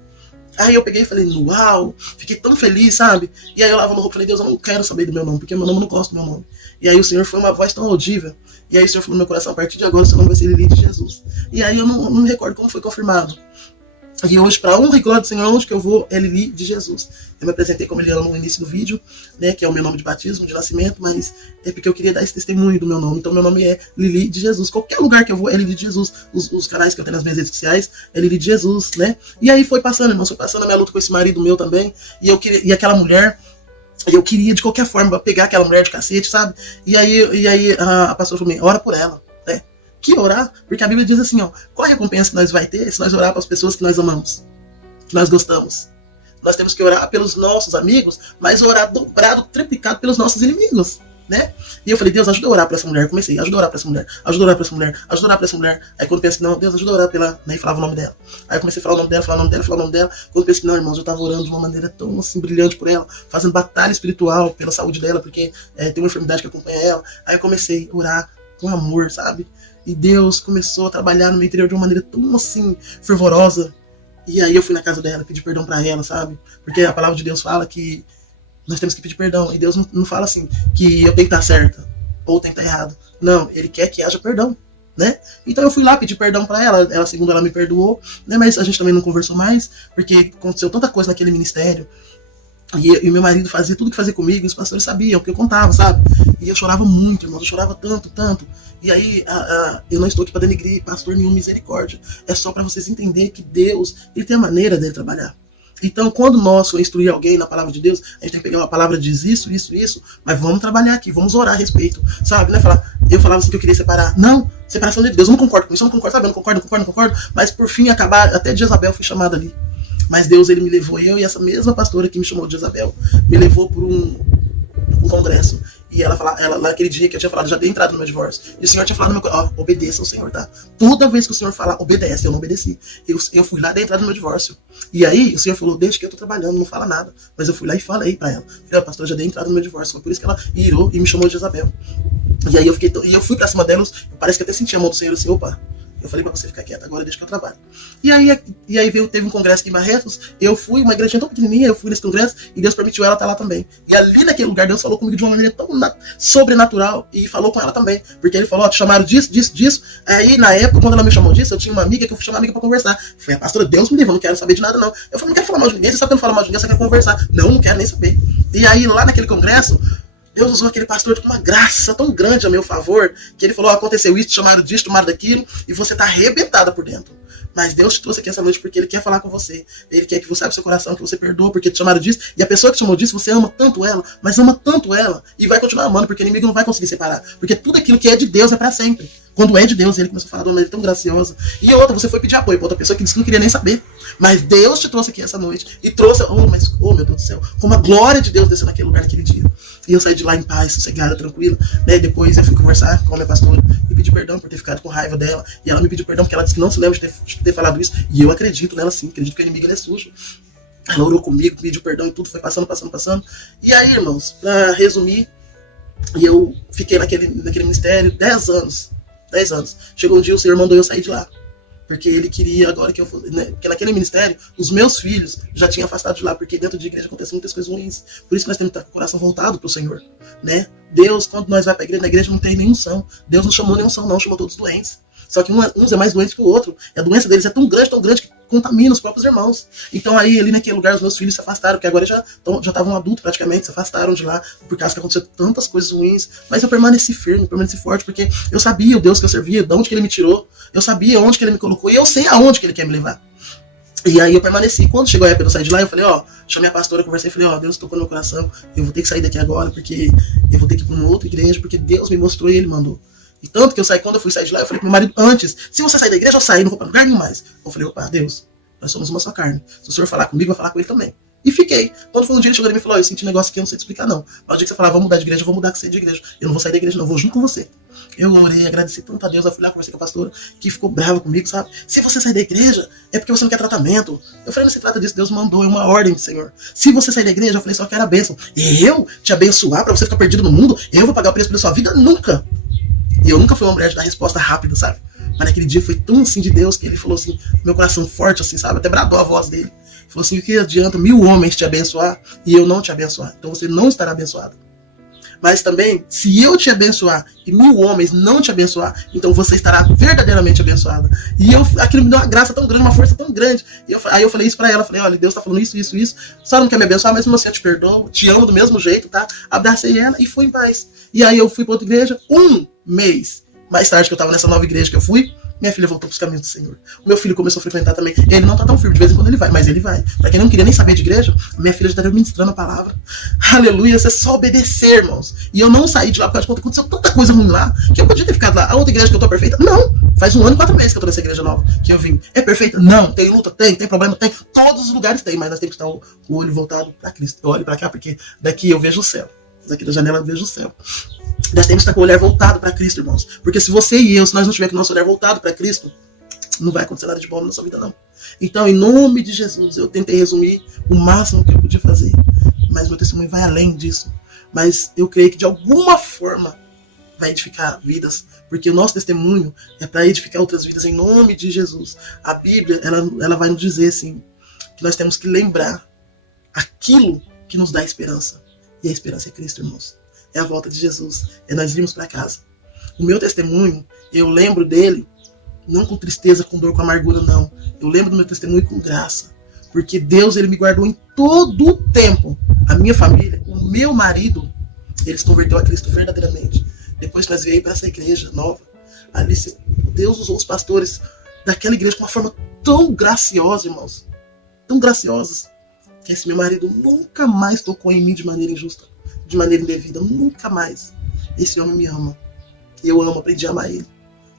Aí eu peguei e falei, uau, fiquei tão feliz, sabe? E aí eu lavando roupa, falei, Deus, eu não quero saber do meu nome, porque meu nome eu não gosto do meu nome. E aí o Senhor foi uma voz tão audível. E aí o Senhor falou no meu coração, a partir de agora o seu nome vai ser Lili de Jesus. E aí eu não me recordo como foi confirmado. E hoje, para honra e glória do Senhor, onde que eu vou é Lili de Jesus. Eu me apresentei como Eliana no início do vídeo, né, que é o meu nome de batismo, de nascimento, mas é porque eu queria dar esse testemunho do meu nome. Então, meu nome é Lili de Jesus. Qualquer lugar que eu vou é Lili de Jesus. Os canais que eu tenho nas minhas redes sociais é Lili de Jesus, né? E aí foi passando, irmãos, foi passando a minha luta com esse marido meu também. E aquela mulher, eu queria de qualquer forma pegar aquela mulher de cacete, sabe? E aí a pastora falou, ora por ela. Que orar? Porque a Bíblia diz assim, qual a recompensa que nós vai ter se nós orar para as pessoas que nós amamos, que nós gostamos? Nós temos que orar pelos nossos amigos, mas orar dobrado, triplicado pelos nossos inimigos. né? E eu falei, Deus, ajuda a orar pra essa mulher. Comecei, ajuda a orar pra essa mulher, ajuda a orar pra essa mulher, ajuda a orar pra essa mulher. Aí quando eu penso que não, Deus, ajuda a orar pela... Aí falava o nome dela. Aí eu comecei a falar o nome dela, falar o nome dela, falar o nome dela. Quando eu penso que não, irmãos, eu tava orando de uma maneira tão assim, brilhante por ela, fazendo batalha espiritual pela saúde dela, porque tem uma enfermidade que acompanha ela. Aí eu comecei a orar com amor, sabe? E Deus começou a trabalhar no meu interior de uma maneira tão assim, fervorosa. E aí eu fui na casa dela, pedi perdão pra ela, sabe? Porque a palavra de Deus fala que nós temos que pedir perdão. E Deus não fala assim, que eu tenho que estar certa ou tenho que estar errado. Não, Ele quer que haja perdão, né? Então eu fui lá pedir perdão pra ela. Ela, segundo ela, me perdoou, né? Mas a gente também não conversou mais, porque aconteceu tanta coisa naquele ministério. E meu marido fazia tudo que fazia comigo, e os pastores sabiam, porque eu contava, sabe? E eu chorava muito, irmão, eu chorava tanto, tanto. E aí, eu não estou aqui para denegrir pastor nenhum, misericórdia. É só para vocês entenderem que Deus, Ele tem a maneira dele trabalhar. Então, quando nós for instruir alguém na palavra de Deus, a gente tem que pegar uma palavra que diz isso, mas vamos trabalhar aqui, vamos orar a respeito, sabe? Não é falar, eu falava assim que eu queria separar. Não, separação de Deus, eu não concordo com isso, eu não concordo, sabe? Eu não concordo. Mas por fim, acabar, até de Jezabel fui chamada ali. Mas Deus, Ele me levou, eu e essa mesma pastora que me chamou de Jezabel, me levou por um congresso. E ela naquele dia que eu tinha falado, já dei entrada no meu divórcio. E o Senhor tinha falado no meu coração, obedeça ao Senhor, tá? Toda vez que o Senhor falar, obedece, eu não obedeci. Eu fui lá, dei entrada no meu divórcio. E aí o Senhor falou, desde que eu tô trabalhando, não fala nada. Mas eu fui lá e falei pra ela. Falei, pastor, já dei entrada no meu divórcio. Foi por isso que ela irou e me chamou de Jezabel. E aí eu fui pra cima delas, parece que até senti a mão do Senhor, assim, opa. Eu falei pra você ficar quieta, agora deixa que eu trabalho. E aí teve um congresso aqui em Barretos, eu fui, uma igreja tão pequenininha, eu fui nesse congresso, e Deus permitiu ela estar lá também. E ali naquele lugar, Deus falou comigo de uma maneira tão sobrenatural, e falou com ela também. Porque Ele falou, te chamaram disso. Aí, na época, quando ela me chamou disso, eu tinha uma amiga que eu fui chamar a amiga pra conversar. Falei, pastora, Deus me livre, eu não quero saber de nada, não. Eu falei, não quero falar mal de ninguém, você sabe que eu não falo mal de ninguém, você quer conversar. Não quero nem saber. E aí, lá naquele congresso, Deus usou aquele pastor com uma graça tão grande a meu favor, que ele falou, aconteceu isso, te chamaram disso, tomaram daquilo, e você tá arrebentada por dentro. Mas Deus te trouxe aqui essa noite porque Ele quer falar com você. Ele quer que você abra seu coração, que você perdoa porque te chamaram disso. E a pessoa que te chamou disso, você ama tanto ela, mas ama tanto ela, e vai continuar amando, porque o inimigo não vai conseguir separar. Porque tudo aquilo que é de Deus é pra sempre. Quando é de Deus, Ele começou a falar de uma maneira tão graciosa. E outra, você foi pedir apoio pra outra pessoa que disse que não queria nem saber. Mas Deus te trouxe aqui essa noite. E trouxe, meu Deus do céu, como a glória de Deus desceu naquele lugar, naquele dia. E eu saí de lá em paz, sossegada, tranquila. Né? Depois eu fui conversar com a minha pastora e pedi perdão por ter ficado com raiva dela. E ela me pediu perdão porque ela disse que não se lembra de ter falado isso. E eu acredito nela sim, acredito que o inimigo é sujo. Ela orou comigo, pediu perdão e tudo, foi passando. E aí, irmãos, pra resumir, eu fiquei naquele ministério 10 anos. Chegou um dia, o Senhor mandou eu sair de lá. Porque Ele queria agora que eu fosse, né? Porque naquele ministério, os meus filhos já tinham afastado de lá, porque dentro de igreja acontecem muitas coisas ruins. Por isso que nós temos que estar com o coração voltado pro Senhor, né? Deus, quando nós vamos pra igreja, na igreja não tem nenhum unção. Deus não chamou nenhum unção, não, chamou todos doentes. Só que uns é mais doente que o outro. E a doença deles é tão grande que contamina os próprios irmãos. Então aí, ali naquele lugar, os meus filhos se afastaram, porque agora já estavam adultos praticamente, se afastaram de lá, por causa que aconteceu tantas coisas ruins. Mas eu permaneci firme, permaneci forte, porque eu sabia o Deus que eu servia, de onde que Ele me tirou, eu sabia onde que Ele me colocou, e eu sei aonde que Ele quer me levar. E aí eu permaneci. Quando chegou a época de eu sair de lá, eu falei, chamei a pastora, conversei, falei, Deus tocou no meu coração, eu vou ter que sair daqui agora, porque eu vou ter que ir para uma outra igreja, porque Deus me mostrou e Ele mandou. E tanto que quando eu fui sair de lá, eu falei pro meu marido antes, se você sair da igreja, eu saio, não vou pra lugar nenhum mais. Eu falei, opa, Deus, nós somos uma só carne. Se o Senhor falar comigo, vai falar com Ele também. E fiquei. Quando foi um dia, ele chegou e me falou, eu senti um negócio aqui, eu não sei te explicar não. Mas o dia que você falar, vamos mudar de igreja, eu vou mudar com você de igreja. Eu não vou sair da igreja não, eu vou junto com você. Eu orei, agradeci tanto a Deus, eu fui lá, conversei com a pastora, que ficou brava comigo, sabe? Se você sair da igreja, é porque você não quer tratamento. Eu falei, não se trata disso, Deus mandou, é uma ordem, Senhor. Se você sair da igreja, eu falei, só quero a bênção. Eu te abençoar pra você ficar perdido no mundo? Eu vou pagar o preço pela sua vida? Nunca. E eu nunca fui uma mulher de dar resposta rápida, sabe? Mas naquele dia foi tão assim de Deus que Ele falou assim, meu coração forte assim, sabe? Até bradou a voz dele. Falou assim, o que adianta 1000 homens te abençoar e eu não te abençoar? Então você não estará abençoado. Mas também, se eu te abençoar e 1000 homens não te abençoar, então você estará verdadeiramente abençoada. E aquilo me deu uma graça tão grande, uma força tão grande. Aí eu falei isso pra ela, falei, olha, Deus tá falando isso. Só não quer me abençoar, mas assim eu te perdoo, te amo do mesmo jeito, tá? Abracei ela e fui em paz. E aí eu fui pra outra igreja, 1 mês mais tarde que eu tava nessa nova igreja que eu fui, minha filha voltou pros caminhos do Senhor. O meu filho começou a frequentar também. Ele não tá tão firme, de vez em quando ele vai, mas ele vai. Pra quem não queria nem saber de igreja, minha filha já tá ministrando a palavra. Aleluia, isso é só obedecer, irmãos. E eu não saí de lá por causa de conta, aconteceu tanta coisa ruim lá, que eu podia ter ficado lá. A outra igreja que eu tô perfeita? Não. Faz 1 ano e 4 meses que eu tô nessa igreja nova, que eu vim. É perfeita? Não. Tem luta? Tem problema? Tem. Todos os lugares tem, mas nós temos que estar o olho voltado pra Cristo. Eu olho pra cá, porque daqui eu vejo o céu. Daqui da janela eu vejo o céu. Nós temos que estar com o olhar voltado para Cristo, irmãos. Porque se você e eu, se nós não tivermos com o nosso olhar voltado para Cristo, não vai acontecer nada de bom na nossa vida, não. Então, em nome de Jesus, eu tentei resumir o máximo que eu podia fazer. Mas meu testemunho vai além disso. Mas eu creio que de alguma forma vai edificar vidas. Porque o nosso testemunho é para edificar outras vidas em nome de Jesus. A Bíblia, ela vai nos dizer assim, que nós temos que lembrar aquilo que nos dá esperança. E a esperança é Cristo, irmãos. É a volta de Jesus. É nós irmos para casa. O meu testemunho, eu lembro dele, não com tristeza, com dor, com amargura, não. Eu lembro do meu testemunho com graça. Porque Deus, ele me guardou em todo o tempo. A minha família, o meu marido, ele se converteu a Cristo verdadeiramente. Depois que nós viemos para essa igreja nova, ali Deus usou os pastores daquela igreja com uma forma tão graciosa, irmãos. Tão graciosas. Que esse meu marido nunca mais tocou em mim de maneira injusta. De maneira indevida. Nunca mais. Esse homem me ama. Eu amo, aprendi a amar ele.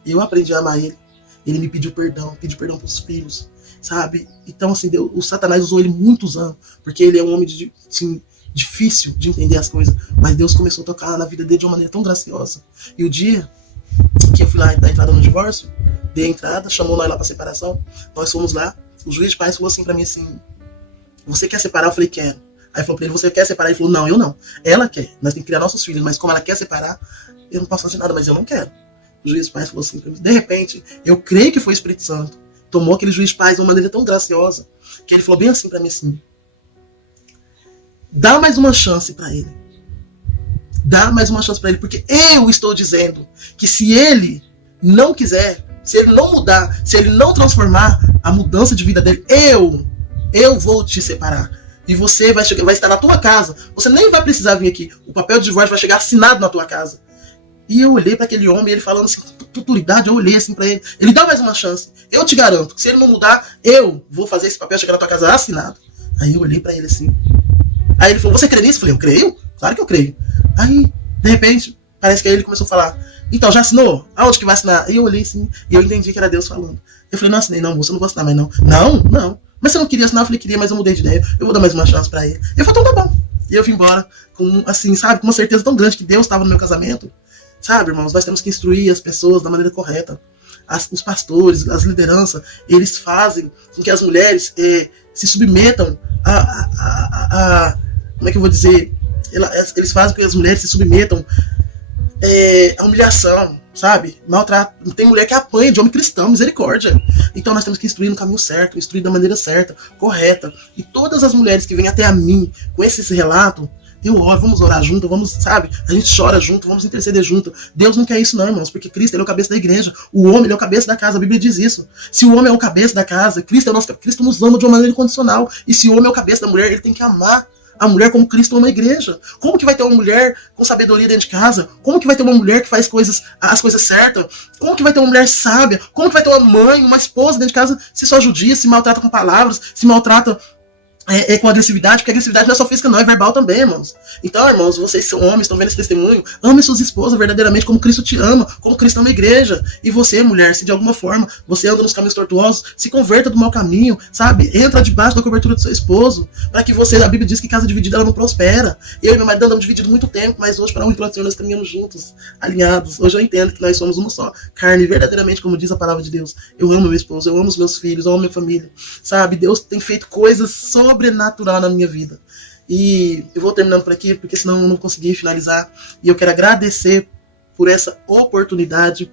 Eu aprendi a amar ele. Ele me pediu perdão para os filhos, sabe? Então, assim, o Satanás usou ele muitos anos, porque ele é um homem assim, difícil de entender as coisas, mas Deus começou a tocar na vida dele de uma maneira tão graciosa. E o dia que eu fui lá dar entrada no divórcio, dei a entrada, chamou nós lá para separação, nós fomos lá, o juiz de paz falou assim para mim assim, você quer separar? Eu falei, quero. Aí falou pra ele, você quer separar? Ele falou, não, eu não. Ela quer, nós temos que criar nossos filhos, mas como ela quer separar, eu não posso fazer nada, mas eu não quero. O juiz de paz falou assim pra mim. De repente, eu creio que foi o Espírito Santo. Tomou aquele juiz de paz de uma maneira tão graciosa, que ele falou bem assim pra mim assim, dá mais uma chance pra ele. Dá mais uma chance pra ele, porque eu estou dizendo que se ele não quiser, se ele não mudar, se ele não transformar a mudança de vida dele, eu vou te separar. E você vai estar na tua casa. Você nem vai precisar vir aqui. O papel de divórcio vai chegar assinado na tua casa. E eu olhei para aquele homem, ele falando assim, com autoridade, eu olhei assim para ele. Ele dá mais uma chance. Eu te garanto que se ele não mudar, eu vou fazer esse papel chegar na tua casa assinado. Aí eu olhei para ele assim. Aí ele falou, você crê nisso? Eu falei, eu creio? Claro que eu creio. Aí, de repente, parece que aí ele começou a falar, então, já assinou? Aonde que vai assinar? Aí eu olhei assim, e eu entendi que era Deus falando. Eu falei, não assinei não, moço, eu não vou assinar mais não. Não. Mas você não queria assinar? Eu falei, queria, mas eu mudei de ideia. Eu vou dar mais uma chance para ele. Eu falei, então tá bom. E eu vim embora com, assim, sabe, com uma certeza tão grande que Deus estava no meu casamento. Sabe, irmãos, nós temos que instruir as pessoas da maneira correta. Os pastores, as lideranças, eles fazem com que as mulheres se submetam como é que eu vou dizer? Eles fazem com que as mulheres se submetam à humilhação, sabe? Maltrato. Tem mulher que apanha de homem cristão, misericórdia. Então nós temos que instruir no caminho certo, instruir da maneira certa, correta. E todas as mulheres que vêm até a mim com esse relato, eu oro, vamos orar junto, vamos, sabe? A gente chora junto, vamos interceder junto. Deus não quer isso não, irmãos, porque Cristo, ele é o cabeça da igreja. O homem, ele é o cabeça da casa, a Bíblia diz isso. Se o homem é o cabeça da casa, Cristo nos ama de uma maneira incondicional. E se o homem é o cabeça da mulher, ele tem que amar a mulher como Cristo ama a igreja. Como que vai ter uma mulher com sabedoria dentro de casa? Como que vai ter uma mulher que faz as coisas certas? Como que vai ter uma mulher sábia? Como que vai ter uma mãe, uma esposa dentro de casa se só judia, se maltrata com palavras, se maltrata com agressividade, porque a agressividade não é só física, não, é verbal também, irmãos. Então, irmãos, vocês são homens, estão vendo esse testemunho, amem suas esposas verdadeiramente como Cristo te ama, como Cristo ama a igreja. E você, mulher, se de alguma forma você anda nos caminhos tortuosos, se converta do mau caminho, sabe? Entra debaixo da cobertura do seu esposo, para que você, a Bíblia diz que casa dividida ela não prospera. Eu e meu marido andamos divididos muito tempo, mas hoje, para a honra e glória do Senhor, nós caminhamos juntos, alinhados. Hoje eu entendo que nós somos uma só carne, verdadeiramente, como diz a palavra de Deus. Eu amo meu esposo, eu amo os meus filhos, eu amo minha família, sabe? Deus tem feito coisas sobrenatural na minha vida. E eu vou terminando por aqui, porque senão eu não consegui finalizar. E eu quero agradecer por essa oportunidade,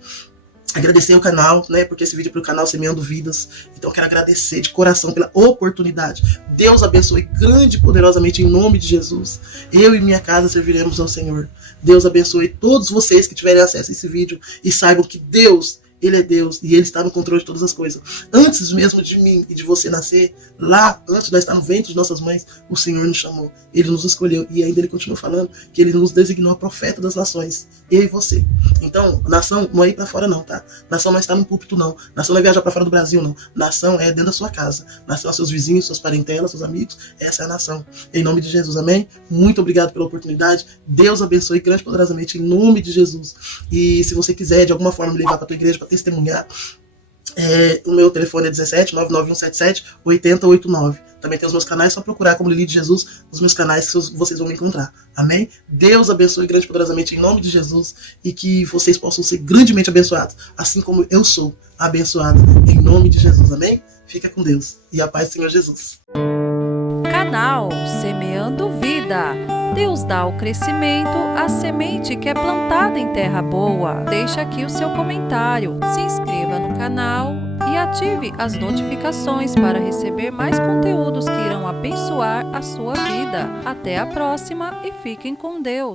agradecer o canal, né, porque esse vídeo é para o canal Semeando Vidas. Então eu quero agradecer de coração pela oportunidade. Deus abençoe grande e poderosamente em nome de Jesus. Eu e minha casa serviremos ao Senhor. Deus abençoe todos vocês que tiverem acesso a esse vídeo e saibam que Deus, Ele é Deus e Ele está no controle de todas as coisas. Antes mesmo de mim e de você nascer, lá, antes de nós estar no ventre de nossas mães, o Senhor nos chamou. Ele nos escolheu e ainda Ele continua falando que Ele nos designou a profeta das nações. Eu e você. Então, nação não é ir para fora não, tá? Nação não é estar no púlpito não. Nação não é viajar para fora do Brasil não. Nação é dentro da sua casa. Nação é seus vizinhos, suas parentelas, seus amigos. Essa é a nação. Em nome de Jesus, amém? Muito obrigado pela oportunidade. Deus abençoe grande e poderosamente em nome de Jesus. E se você quiser de alguma forma me levar para tua igreja para testemunhar, o meu telefone é 17 99177 8089. Também tem os meus canais, só procurar como Lili de Jesus nos meus canais que vocês vão me encontrar. Amém? Deus abençoe grande e poderosamente em nome de Jesus e que vocês possam ser grandemente abençoados, assim como eu sou abençoado em nome de Jesus. Amém? Fica com Deus e a paz do Senhor Jesus. Canal Semeando Vida. Deus dá o crescimento à semente que é plantada em terra boa. Deixe aqui o seu comentário, se inscreva no canal e ative as notificações para receber mais conteúdos que irão abençoar a sua vida. Até a próxima e fiquem com Deus.